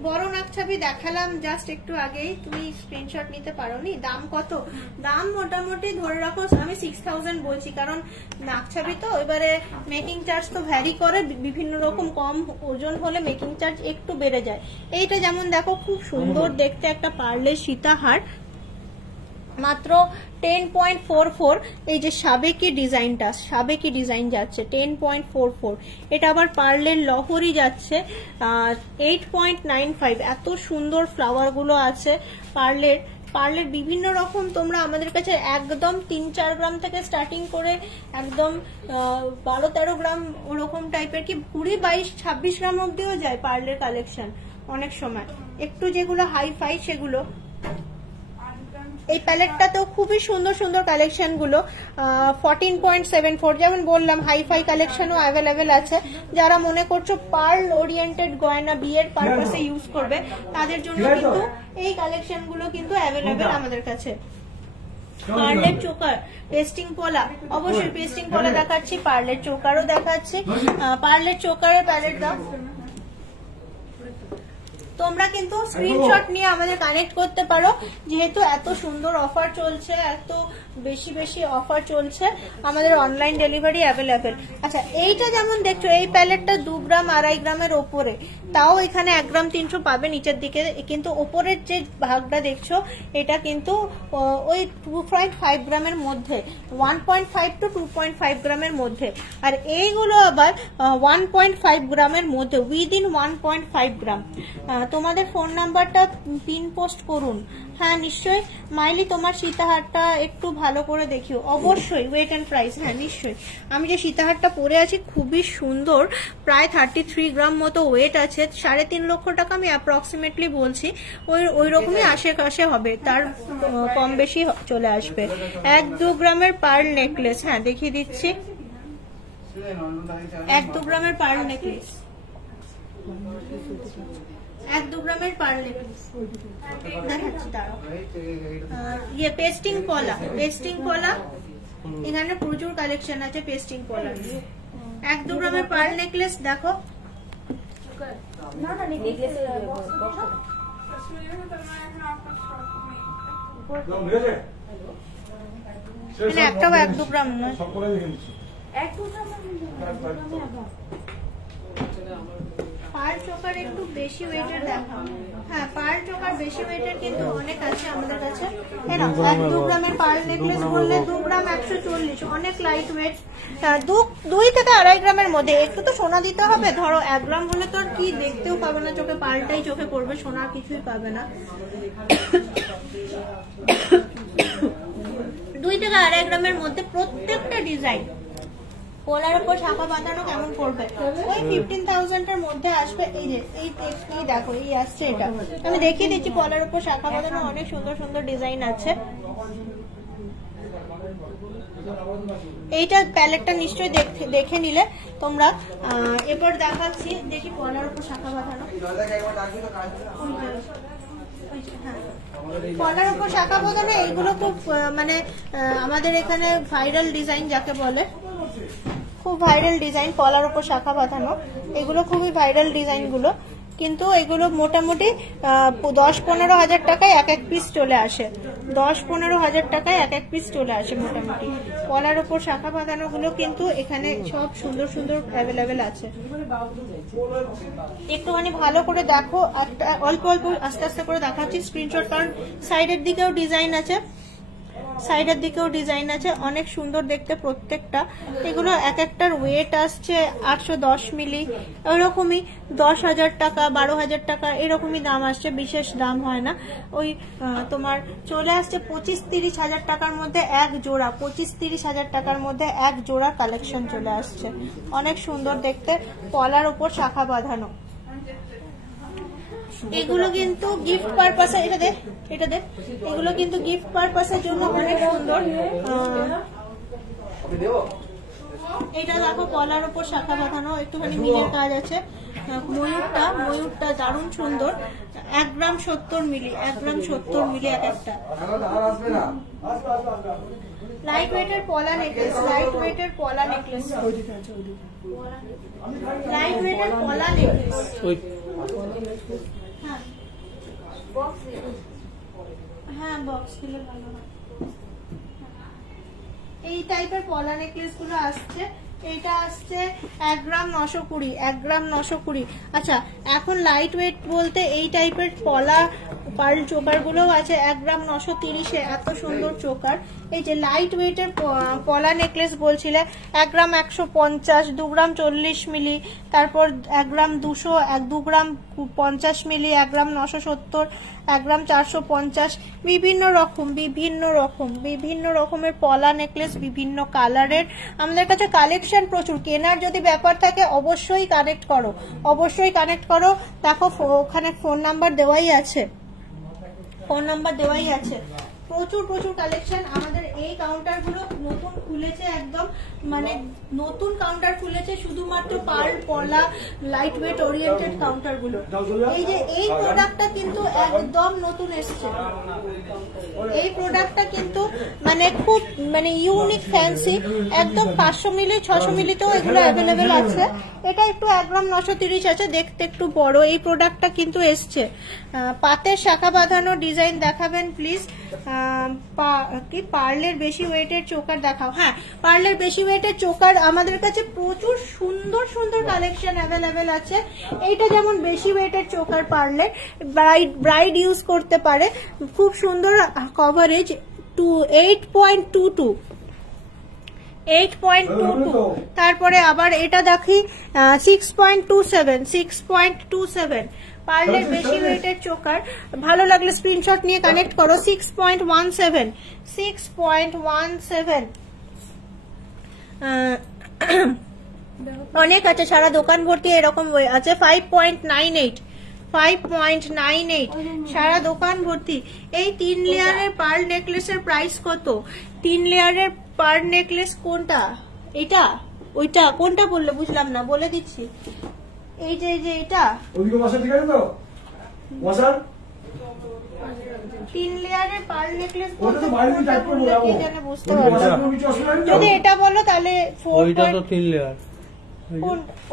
বড় নাকছাবি দেখালাম জাস্ট একটু আগেই, তুমি স্ক্রিনশট নিতে পারোনি। দাম কত? দাম মোটামুটি ধরে রাখো আমি 6000 বলছি, কারণ নাকছাবি তো এবারে মেকিং চার্জ তো ভ্যারি করে, বিভিন্ন রকম কম ওজন হলে মেকিং চার্জ একটু বেড়ে যায়। এইটা যেমন দেখো খুব সুন্দর দেখতে একটা পার্লে সীতাহার, মাত্র 10.44। এই যে সাবেকি ডিজাইনটা, সাবেকি ডিজাইন যাচ্ছে 10.44। এটা আবার পার্লের লহরি যাচ্ছে 8.95। এত সুন্দর ফ্লাওয়ার গুলো আছে পার্লের। পার্লের বিভিন্ন রকম তোমরা আমাদের কাছে একদম 3-4 গ্রাম থেকে স্টার্টিং করে একদম 12-13 গ্রাম ওরকম টাইপের, কি 20-22-26 গ্রাম অব্দিও যায় পার্লের কালেকশন অনেক সময়। একটু যেগুলো হাই ফাই সেগুলো। এই প্যালেটটা তো খুবই সুন্দর সুন্দর কালেকশন গুলো 14.74। যেমন বললাম হাই ফাই কালেকশনও অ্যাভেলেবেল আছে। যারা মনে করছো পার্ল ওরিয়েন্টেড গয়না বিয়ের পারপাসে ইউজ করবে তাদের জন্য কিন্তু এই কালেকশন গুলো কিন্তু অ্যাভেলেবেল আমাদের কাছে। পার্লের চোকার, পেস্টিং পলা, অবশ্যই পেস্টিং পলা দেখাচ্ছি, পার্লের চোকারও দেখাচ্ছি। পার্লের চোকারের প্যালেট দাও। তোমরা কিন্তু স্ক্রিনশট নিয়ে আমাদের কানেক্ট করতে পারো, যেহেতু এত সুন্দর অফার চলছে, এত বেশি বেশি অফার চলছে, আমাদের অনলাইন ডেলিভারি অ্যাভেলেবেল। আচ্ছা, এইটা যেমন দেখছো এই প্যালেটটা 2 গ্রাম 2.5 গ্রামের ওপরে, তাও এখানে 1 গ্রাম 300 পাবে নিচের দিকে, কিন্তু ওপরের যে ভাগটা দেখছো এটা কিন্তু ওই 2.5 গ্রামের মধ্যে, 1.5 to 2.5 গ্রামের মধ্যে। আর এইগুলো আবার 1.5 গ্রামের মধ্যে, উইদিন 1.5 গ্রাম। তোমাদের ফোন নাম্বারটা পিন পোস্ট করুন। হ্যাঁ নিশ্চয়ই মাইলি, তোমার সীতাহারটা একটু ভালো করে দেখিও। অবশ্যই ওয়েট এন্ড প্রাইস, হ্যাঁ নিশ্চয়ই। আমি যে সীতাহারটা পরে আছি খুবই সুন্দর, প্রায় 33 গ্রাম মতো ওয়েট আছে। 3.5 লক্ষ টাকা আমি অ্যাপ্রক্সিমেটলি বলছি, ওই রকমই আশেপাশে হবে, তার কম বেশি চলে আসবে। 1-2 গ্রামের পার্ল নেকলেস, হ্যাঁ দেখিয়ে দিচ্ছি। 1-2 গ্রামের পার্ল নেকলেস, 1-2 গ্রামের পার্ল নেকলেস দেখাচ্ছি। তারও ইয়ে পেস্টিং পলা, পেস্টিং পলা এখানে প্রচুর কালেকশন আছে পেস্টিং পলা। 1-2 গ্রামের পার্ল নেকলেস দেখো। একটাও 1-2 গ্রাম নয়, পার্ল চোকার একটু বেশি ওয়েটের দেখাও। হ্যাঁ পার্ল চোকার বেশি ওয়েটের কিন্তু অনেক আছে আমাদের কাছে। 1-2 গ্রামের পার্ল নেকলেস বললে 2 গ্রাম 140, অনেক লাইট ওয়েট। 2 থেকে 2.5 গ্রামের মধ্যে। একটু তো সোনা দিতে হবে, ধরো 1 গ্রাম হলে তো আর কি দেখতেও পাবে না চোখে, পার্লটাই চোখে পড়বে, সোনা কিছুই পাবে না। 2 থেকে 2.5 গ্রামের মধ্যে প্রত্যেকটা ডিজাইন। পলার উপর শাখা বাঁধানো কেমন পড়বে, ওই 15,000 এর মধ্যে আসবে। এই যে এই দেখো, এই আসছে, এটা আমি দেখিয়ে দিচ্ছি। পলার উপর শাখা বাঁধানো অনেক সুন্দর সুন্দর ডিজাইন আছে। এইটা প্যালেটটা নিশ্চয়ই দেখে নিলে তোমরা। এরপর দেখাচ্ছি, দেখি পলার উপর শাখা বাঁধানো। পলার উপর শাখা বাঁধানো এইগুলো খুব মানে আমাদের এখানে ভাইরাল ডিজাইন যাকে বলে, খুব ভাইরাল ডিজাইন। পলার উপর শাখা বাঁধানো এগুলো খুবই ভাইরাল ডিজাইন গুলো, কিন্তু এগুলো মোটামুটি 10-15 হাজার টাকায় এক পিস চলে আসে। 10-15 হাজার টাকায় এক পিস চলে আসে মোটামুটি। পলার উপর শাখা বাঁধানো গুলো কিন্তু এখানে সব সুন্দর সুন্দর অ্যাভেলেবেল আছে। একটুখানি ভালো করে দেখো, অল্প অল্প আস্তে আস্তে করে দেখাচ্ছি স্ক্রিনশট, কারণ সাইডের দিকেও ডিজাইন আছে, সাইডের দিকেও ডিজাইন আছে, অনেক সুন্দর দেখতে প্রত্যেকটা। এগুলো এক একটার ওয়েট আসছে 810 মিলি, ওরকমই 10,000 টাকা 12,000 টাকা এরকমই দাম আসছে, বিশেষ দাম হয় না। ওই তোমার চলে আসছে 25-30 হাজার টাকার মধ্যে এক জোড়া, 25-30 হাজার টাকার মধ্যে এক জোড়া কালেকশন চলে আসছে। অনেক সুন্দর দেখতে, পলার উপর শাখা বাঁধানো। এগুলো কিন্তু গিফট পারপাসে, এটা দেখ এগুলো কিন্তু গিফট পারপাসের জন্য অনেক সুন্দর। এটা দেখো পলার উপর শাখা বাঁধানো, একটুখানি মিলের কাজ আছে। ময়ূরটা দারুণ সুন্দর। 1 গ্রাম 70 মিলি, 1 গ্রাম 70 মিলি এক একটা। লাইট ওয়েটের পলা নেকলেস, লাইট ওয়েটের পলা নেকলেস, লাইট ওয়েটের পলা নেকলেস। হ্যাঁ বক্স দিলে ভালো হয়। এই টাইপের পলা নেকলেস গুলো আসছে। এটা আসছে 1 গ্রাম 920, 1 গ্রাম 920। আচ্ছা, এখন লাইট ওয়েট বলতে এই টাইপের পার্ল চোকার গুলো আছে 1 গ্রাম 930-এ, এত সুন্দর চোকার। এই যে লাইট ওয়েটের পলা নেকলেস বলছিলে 1 গ্রাম 150, 2 গ্রাম 40 মিলি, তারপর 1 গ্রাম 200, 2 গ্রাম 50 মিলি, 1 গ্রাম 970, 1 গ্রাম 450, বিভিন্ন রকমের পলা নেকলেস, বিভিন্ন কালারের। আমাদের কাছে কালেকশন প্রচুর, কেনার যদি ব্যাপার থাকে অবশ্যই কানেক্ট করো। দেখো ওখানে ফোন নাম্বার দেওয়াই আছে, প্রচুর কালেকশন। আমাদের এই কাউন্টার গুলো নতুন খুলেছে, একদম মানে নতুন কাউন্টার খুলেছে, শুধুমাত্র পার্ল পলা লাইট ওয়েট ওরিয়েন্টেড কাউন্টার গুলো। এই যে এই প্রোডাক্টটা কিন্তু একদম নতুন এসছে, এই প্রোডাক্টটা কিন্তু মানে খুব মানে ইউনিক ফ্যান্সি, একদম 500 মিলি 600 মিলিতেও এগুলো অ্যাভেলেবেল আছে। এটা একটু 1 গ্রাম 930 আছে, দেখতে একটু বড়। এই প্রোডাক্টটা কিন্তু এসছে, পাতের শাখা বাঁধানো ডিজাইন দেখাবেন প্লিজ। কি পার্লের বেশি ওয়েটের চোকার দেখাও। হ্যাঁ, পার্লের বেশি ওয়েটের চোকার আমাদের কাছে প্রচুর সুন্দর কালেকশন অ্যাভেলেবেল আছে। এইটা যেমন বেশি ওয়েটের চোকার, পার্লের ব্রাইড ইউজ করতে পারে, খুব সুন্দর কভারেজ, 8.22। তারপরে আবার এটা দেখি 6.27 পার্লের বেশি ওয়েটের চোকার। ভালো লাগলে স্ক্রিনশট নিয়ে কানেক্ট করো। 6.17 অনেক আছে, সারা দোকান ভর্তি এরকম আছে। 5.98 সারা দোকান ভর্তি। এই 3 লেয়ারের পার্ল নেকলেসের প্রাইস কত? 3 লেয়ারের পার্ল নেকলেস কোনটা? এটা ওইটা কোনটা বললে বুঝলাম না, বলে দিচ্ছি। এই যে এটা 3 লেয়ারের পার্ল নেকলেস বুঝতে পারছো? যদি এটা বলো তাহলে 3 লেয়ার।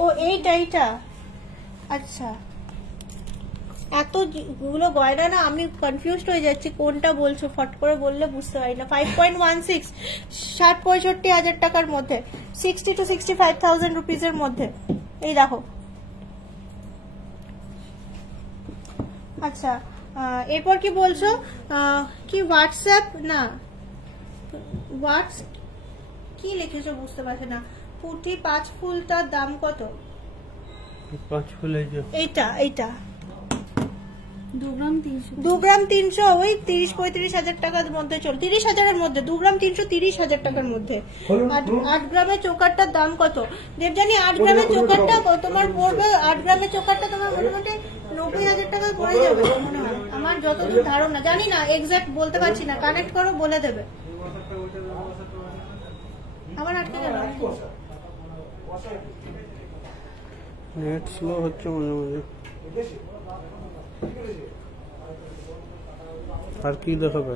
ও এইটা আচ্ছা, এতগুলো গয়না না আমি কনফিউজড হয়ে যাচ্ছি, কোনটা বলছো ফট করে বললে বুঝতে পারি না। 5.16 60-65,000 টাকার মধ্যে, 60 to 65,000 রুপিসের মধ্যে। এই দেখো। আচ্ছা, এরপর কি বলছো? কি হোয়াটসঅ্যাপ না কি লিখেছো বুঝতে পারছি না। পুঁটি 5 ফুলটার দাম কত? 5 ফুল এইটা 2 গ্রাম 300 ওই 30-35 হাজার টাকার মধ্যে, 30,000-এর মধ্যে। 2 গ্রাম 300 30,000 টাকার মধ্যে। 8 গ্রামের চোকারটার দাম কত দেবজানি? 8 গ্রামের চোকারটা তোমার পড়বে, 8 গ্রামের চোকারটা তোমার মোটামুটি 90,000 টাকায় পড়ে যাবে মনে হয়, আমার যতদূর ধারণা। জানি না, এক্সাক্ট বলতে পারছি না, কানেক্ট করো বলে দেবে। আবার আটকে গেল, নেট স্লো হচ্ছে মাঝে মাঝে। আর কি দেখাবে?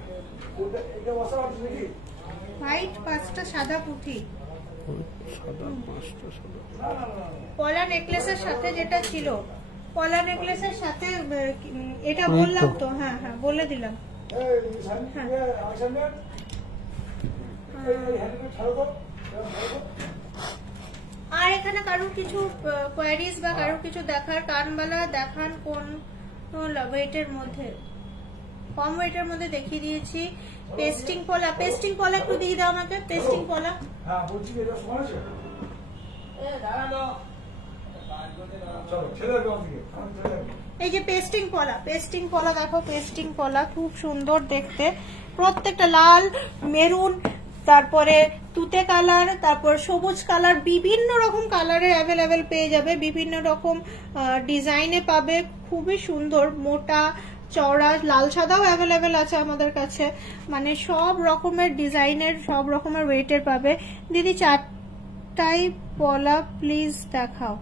হোয়াইট 5টা সাদা পুঁথি, পলা নেকলেসের সাথে যেটা ছিল, পলা নেকলেসের সাথে এটা বললাম তো। হ্যাঁ বলে দিলাম। আর এখানে কারোর কিছু কোয়ারিজ বা কারোর কিছু দেখার, কানবালা দেখান কোন ওয়েটের মধ্যে, কম ওয়েটের মধ্যে দেখিয়ে দিয়েছি। পেস্টিং পলা একটু দিয়ে দাও আমাকে, পেস্টিং পলা। এই যে পেস্টিং পলা দেখো, পেস্টিং পলা খুব সুন্দর দেখতে, প্রত্যেকটা লাল, মেরুন, তারপরে তুতে কালার, তারপর সবুজ কালার, বিভিন্ন রকম কালারে অ্যাভেলেবেল পেয়ে যাবে, বিভিন্ন রকম ডিজাইনে পাবে। খুবই সুন্দর, মোটা চওড়া, লাল সাদাও অ্যাভেলেবেল আছে আমাদের কাছে, মানে সব রকমের ডিজাইনের, সব রকমের ওয়েটের পাবে। দিদি 4টাই পলা প্লিজ দেখাও।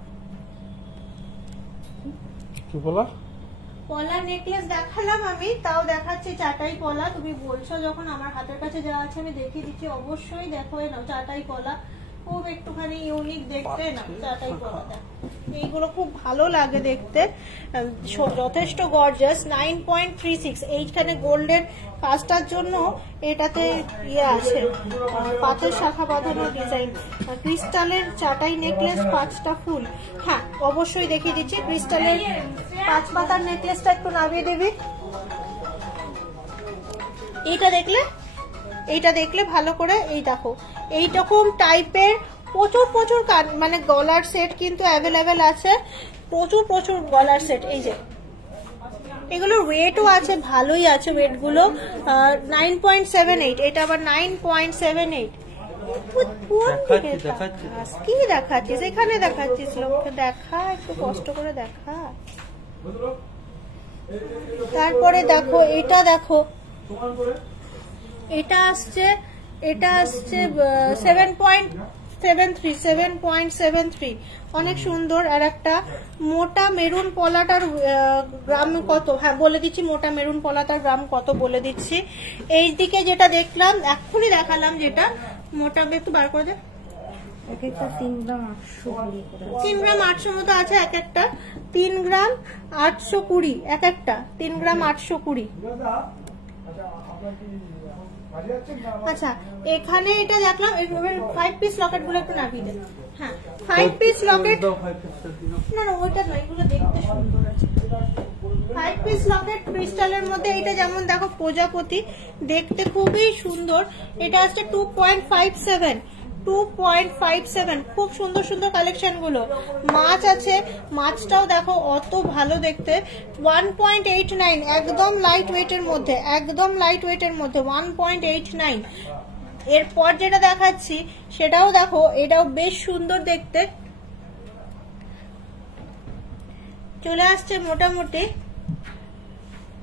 পলা নেকলেস দেখালাম আমি, তাও দেখাচ্ছি 4টাই পলা। তুমি বলছো যখন, আমার হাতের কাছে যা আছে আমি দেখিয়ে দিচ্ছি, অবশ্যই দেখো নাও। 4টাই পলা খুব একটুখানি ইউনিক দেখতে না, 4টাই পলা দেখো, এইগুলো খুব ভালো লাগে দেখতে, যথেষ্ট গর্জাস। 9.36 এইখানে গোল্ডের কাজটার জন্য এটাতে আছে, পাথর শাখা বাঁধানো ডিজাইন। ক্রিস্টালের 4টাই নেকলেস, 5টা ফুল। হ্যাঁ অবশ্যই দেখিয়ে দিচ্ছি। ক্রিস্টালের 5 পাতার নেকলেসটা একটু নামিয়ে দিবি। এইটা দেখলে ভালো করে, এই দেখো এইরকম টাইপের প্রচুর প্রচুর মানে গলার সেট কিন্তু অ্যাভেলেবেল আছে, প্রচুর প্রচুর গলার সেট। এই যে এগুলোর ওয়েটও আছে, ভালোই আছে ওয়েটগুলো, 9.78, এটা আবার 9.78। কি দেখাচ্ছিস? এখানে দেখাচ্ছিস, লোককে দেখা, একটু কষ্ট করে দেখা। তারপরে দেখো এটা, দেখো এটা আসছে 7.73, অনেক সুন্দর। আর একটা মোটা মেরুন পলাটার গ্রাম কত, হ্যাঁ বলে দিচ্ছি, মোটা মেরুন পলাটার গ্রাম কত বলে দিচ্ছি। এই দিকে যেটা দেখলাম এক্ষুনি দেখালাম, যেটা মোটা, একটু বার করে দে, 3 গ্রাম 800 মতো আছে এক একটা, 3 গ্রাম 820 এক একটা, 3 গ্রাম 820। আচ্ছা এখানে এটা দেখলাম, 5 পিস লকেট গুলো একটু নামিয়ে দেন। হ্যাঁ 5 পিস লকেট, না না ওইটা নয়, এগুলো দেখতে সুন্দর আছে। 5 পিস লকেট ক্রিস্টালের মধ্যে, এটা যেমন দেখো প্রজাপতি, দেখতে খুবই সুন্দর। এটা আসছে 2.57, খুব সুন্দর সুন্দর কালেকশন গুলো। মাছ আছে, মাছটাও দেখো অত ভালো দেখতে, 1.89, একদম লাইট ওয়েটের মধ্যে, 1.89। এরপর যেটা দেখাচ্ছি সেটাও দেখো, এটাও বেশ সুন্দর দেখতে, চলে আসছে মোটামুটি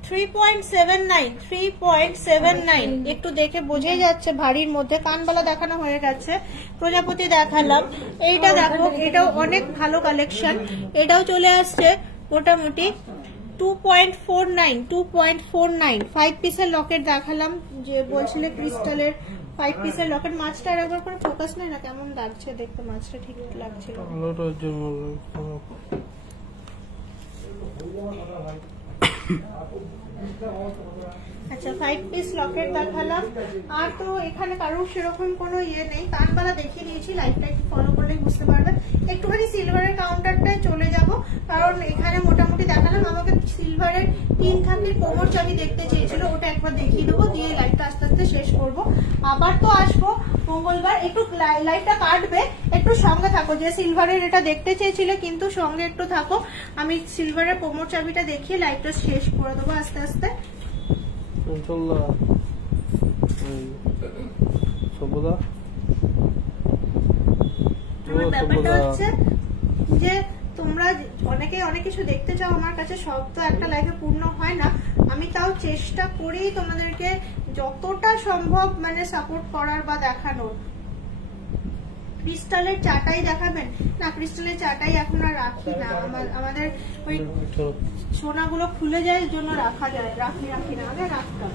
3.79, একটু দেখে বোঝাই যাচ্ছে ভারীর মধ্যে। কানবালা দেখানো হয়ে গেছে, প্রজাপতি দেখালাম। এইটা দেখো, এটাও অনেক ভালো কালেকশন, এটাও চলে আসছে মোটামুটি 2.49, 5 পিসের লকেট দেখালাম, যে বলছিলে ক্রিস্টালের 5 পিসের লকেট। মাছটা একবার করে ফোকাস নেই না, কেমন লাগছে দেখতে, মাছটা ঠিক লাগছিল। আচ্ছা 5 পিস লকেট দেখালাম। আর তো এখানে কারোর সেরকম কোনো ইয়ে নেই, কানবালা দেখিয়ে দিয়েছি, লাইভটা একটু ফলো করলে বুঝতে পারবেন। একটুখানি সিলভারের কাউন্টারটায় চলে যাব, কারণ এখানে মোটামুটি দেখালাম। আমাকে সিলভারের 3 থাকের কোমর চাবি দেখতে চেয়েছিল, ওটা একবার দেখিয়ে দেবো, দিয়ে লাইভটা আস্তে আস্তে শেষ করব। আবার তো আসবো মঙ্গলবার, একটু লাইভটা কাটবে, একটু সঙ্গে থাকো। যে সিলভারের এটা দেখতে চেয়েছিলে, কিন্তু সঙ্গে একটু থাকো, আমি সিলভারের কোমর চাবিটা দেখিয়ে লাইভটা শেষ করে দেবো আস্তে আস্তে। আমার ব্যাপারটা হচ্ছে যে তোমরা অনেকে অনেক কিছু দেখতে চাও আমার কাছে, সব তো একটা লাইভে পূর্ণ হয় না। আমি তাও চেষ্টা করি তোমাদেরকে যতটা সম্ভব মানে সাপোর্ট করার বা দেখানোর। ক্রিস্টালের চাটাই দেখাবেন না? ক্রিস্টালের চাটাই এখন আর রাখি না, আমাদের ওই সোনাগুলো খুলে যায়, এর জন্য রাখি না, আগে রাখতাম।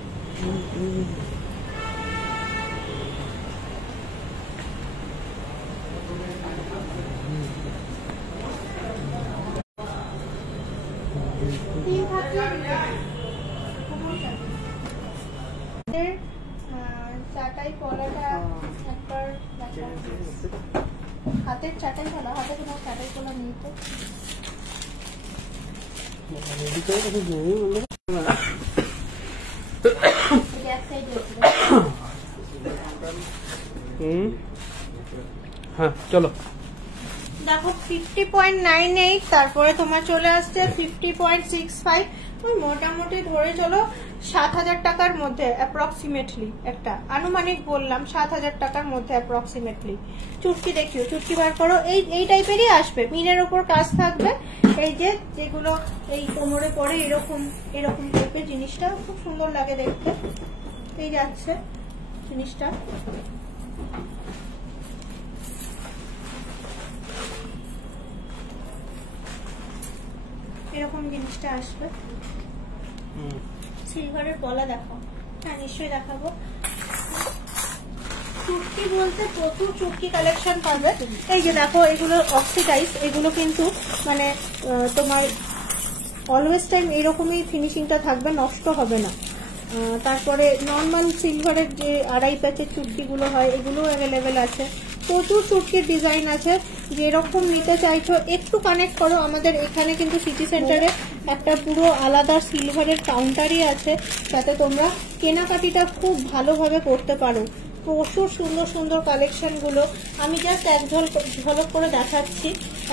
চাটাই পলাটা একবার হাতের চাটাই পলা, হাতে কোনো চাটাই পলা নেই তো। হ্যাঁ চলো দেখো 50.98, তারপরে তোমার চলে আসছে 50.65, মোটামুটি ধরে চলো 7,000 টাকার মধ্যে অ্যাপ্রক্সিমেটলি, একটা আনুমানিক বললাম 7,000 টাকার মধ্যে অ্যাপ্রক্সিমেটলি। চুটকি দেখিও, চুটকি বার করো, এই টাইপেরই আসবে, মিনের ওপর কাজ থাকবে। এই যে যেগুলো এই কোমরে পরে এরকম টাইপের জিনিসটা খুব সুন্দর লাগে দেখতে, এই যাচ্ছে জিনিসটা। এরকম জিনিসটা আসবে। সিলভারের পলা দেখো, হ্যাঁ নিশ্চয়ই দেখাবো। চুটকি বলতে প্রচুর চুটকি কালেকশন পাবে। এই যে দেখো, এগুলো অক্সিডাইজ, এগুলো কিন্তু মানে তোমার অলওয়েজ টাইম এরকমই ফিনিশিংটা থাকবে, নষ্ট হবে না। তারপরে নর্মাল সিলভারের যে 2.5 প্যাচের চুটকিগুলো হয়, এগুলো অ্যাভেলেবেল আছে। প্রচুর চুটকির ডিজাইন আছে, যেরকম নিতে চাইছো একটু কানেক্ট করো। আমাদের এখানে কিন্তু সিটি সেন্টারে একটা পুরো আলাদা সিলভারের কাউন্টারই আছে, যাতে তোমরা কেনাকাটিটা খুব ভালোভাবে করতে পারো। প্রচুর সুন্দর সুন্দর কালেকশনগুলো আমি জাস্ট এক ঝলক করে দেখাচ্ছি,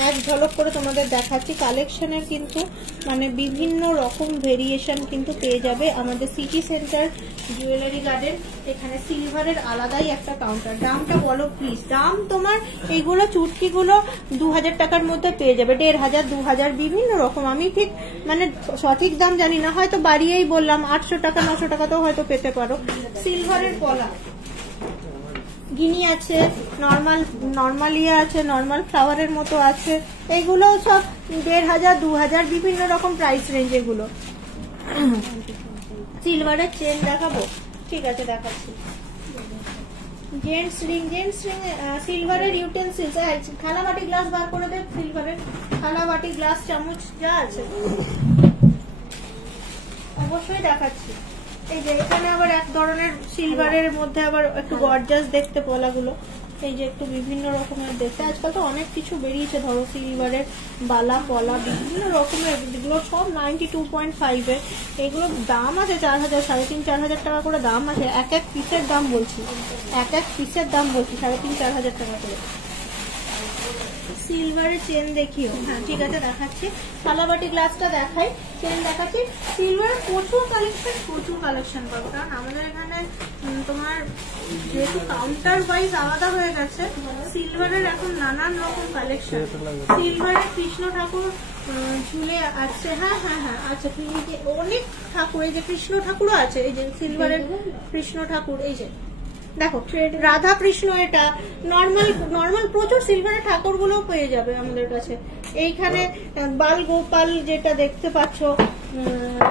এক ঝলক করে তোমাদের দেখাচ্ছি। কালেকশনের কিন্তু মানে বিভিন্ন রকম ভেরিয়েশন কিন্তু পেয়ে যাবে আমাদের সিটি সেন্টার জুয়েলারি গার্ডেন। এখানে সিলভারের আলাদাই একটা কাউন্টার। দামটা বলো প্লিজ। দাম তোমার এইগুলো চুটকিগুলো 2000 টাকার মধ্যে পেয়ে যাবে, 1500, 2000 বিভিন্ন রকম। আমি ঠিক মানে সঠিক দাম জানি না, হয়তো বাড়িয়েই বললাম, 800 টাকা 900 টাকাতেও হয়তো পেতে পারো। সিলভারের পলা গিনি আছে, নর্মাল ইয়ে আছে, নর্মাল ফ্লাওয়ারের মতো আছে। এগুলো সব 1500, 2000 বিভিন্ন রকম প্রাইস রেঞ্জ এগুলো। সিলভারের চেন দেখাবো, ঠিক আছে দেখাচ্ছি। জেন্টস রিং সিলভারের ইউটেন্সিলস, থালা বাটি গ্লাস বার করে দে। সিলভারের থালা বাটি গ্লাস চামচ যা আছে অবশ্যই দেখাচ্ছি। এই যে এখানে আবার এক ধরনের সিলভারের মধ্যে আবার একটু গর্জাস দেখতে পলাগুলো, এই যে একটু বিভিন্ন রকমের দেখতে। আজকাল তো অনেক কিছু বেরিয়েছে, ধরো সিলভারের বালা পলা বিভিন্ন রকমের, যেগুলো সব 92.5 এর। এগুলো দাম আছে 4000, 3500-4000 টাকা করে দাম আছে। এক এক পিসের দাম বলছি, 3500-4000 টাকা করে। সিলভারের চেন দেখিও, হ্যাঁ ঠিক আছে দেখাচ্ছি। থালাবাটি গ্লাসটা দেখাই, চেন দেখাচ্ছি। সিলভারের প্রচুর কালেকশন পাবো, কারণ আমাদের এখানে তোমার যেহেতু কাউন্টার ওয়াইজ আলাদা হয়ে গেছে, সিলভারের এখন নানান রকম কালেকশন। সিলভারের কৃষ্ণ ঠাকুর ঝুলে আছে, হ্যাঁ আচ্ছা, অনেক ঠাকুর, এই যে কৃষ্ণ ঠাকুরও আছে, এই যে সিলভারের কৃষ্ণ ঠাকুর, এই যে দেখো রাধা কৃষ্ণ। এটা নর্মাল প্রচুর সিলভারের ঠাকুর গুলো পেয়ে যাবে আমাদের কাছে। এইখানে বাল গোপাল যেটা দেখতে পাচ্ছ,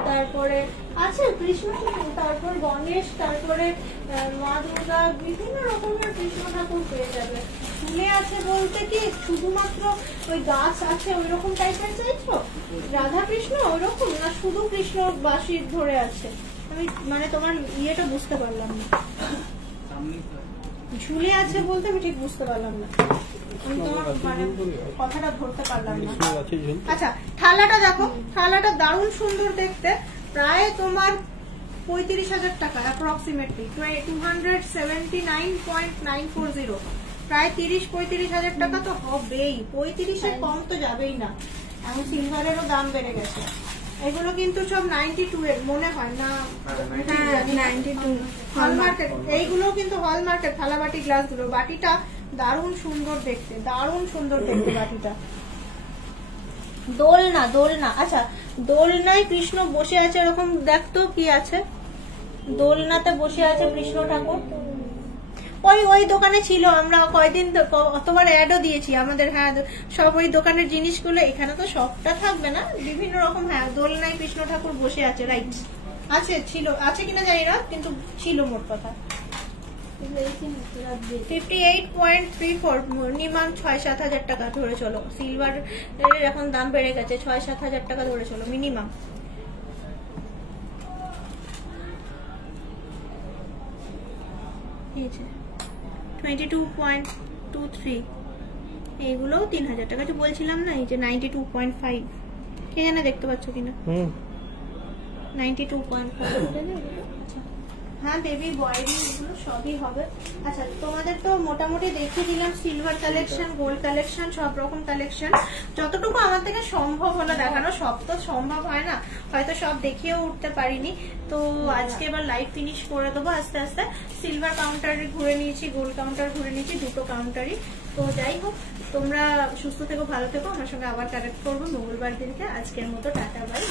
তারপরে আছে কৃষ্ণ ঠাকুর, তারপর গণেশ, তারপরে মা দুর্গা, বিভিন্ন রকমের কৃষ্ণ ঠাকুর পেয়ে যাবে। ফুলে আছে বলতে কি শুধুমাত্র ওই গাছ আছে ওই রকম টাইপের চাইছো, রাধা কৃষ্ণ ওইরকম না, শুধু কৃষ্ণ বাঁশি ধরে আছে? আমি মানে তোমার ইয়েটা বুঝতে পারলাম না, ঝুলে আছে বলতে আমি ঠিক বুঝতে পারলাম না, মানে কথাটা ধরতে পারলাম না। আচ্ছা থালাটা দেখো, থালাটা দারুণ সুন্দর দেখতে, প্রায় তোমার 35,000 টাকা অ্যাপ্রক্সিমেটলি, 279.940, প্রায় 30-35,000 টাকা তো হবেই, 35-এর কম তো যাবেই না। এখন সিলভারেরও দাম বেড়ে গেছে। এগুলো কিন্তু সব 92 এর মনে হয় না, হ্যাঁ 92 হলমার্কের। এইগুলো কিন্তু হলমার্কের থালাবাটি গ্লাস গুলো। বাটিটা দারুণ সুন্দর দেখতে, বাটিটা। দোলনা, আচ্ছা দোলনায় কৃষ্ণ বসে আছে, এরকম দেখতো কি আছে, দোলনাতে বসে আছে কৃষ্ণ ঠাকুর। ওই দোকানে ছিল, আমরা কয়দিন অতবার অ্যাডও দিয়েছি আমাদের। হ্যাঁ সব ওই দোকানের জিনিসগুলো, এখানে তো সবটা থাকবে না, বিভিন্ন রকম। হ্যাঁ দোলনায় কৃষ্ণ ঠাকুর বসে আছে, রাইট আছে, ছিল, আছে কিনা জানি না, কিন্তু ছিল মোট কথা। 58.34, মিনিমাম 6-7 হাজার টাকা ধরে চলো। সিলভার এখন দাম বেড়ে গেছে, 6-7 হাজার টাকা ধরে চলো মিনিমাম। এই যে 22.23, এইগুলো 3000 টাকা। যে বলছিলাম না, এই যে 92.5, কে জানে দেখতে পাচ্ছ কিনা, 92.5। হ্যাঁ বেবি বয়েরিং এগুলো সবই হবে। আচ্ছা তোমাদের তো মোটামুটি দেখিয়ে দিলাম সিলভার কালেকশন, গোল্ড কালেকশন, সব রকম কালেকশন। যতটুকু আমার থেকে সম্ভব হলো দেখানো, সব তো সম্ভব হয় না, হয়তো সব দেখিয়েও উঠতে পারিনি। তো আজকে এবার লাইভ ফিনিশ করে দেবো আস্তে আস্তে। সিলভার কাউন্টার ঘুরে নিয়েছি, গোল্ড কাউন্টার ঘুরে নিয়েছি, দুটো কাউন্টারই। তো যাই হোক, তোমরা সুস্থ থেকো, ভালো থেকো। আমার সঙ্গে আবার কানেক্ট করবো মঙ্গলবার দিনকে। আজকের মতো টাটা, বাই।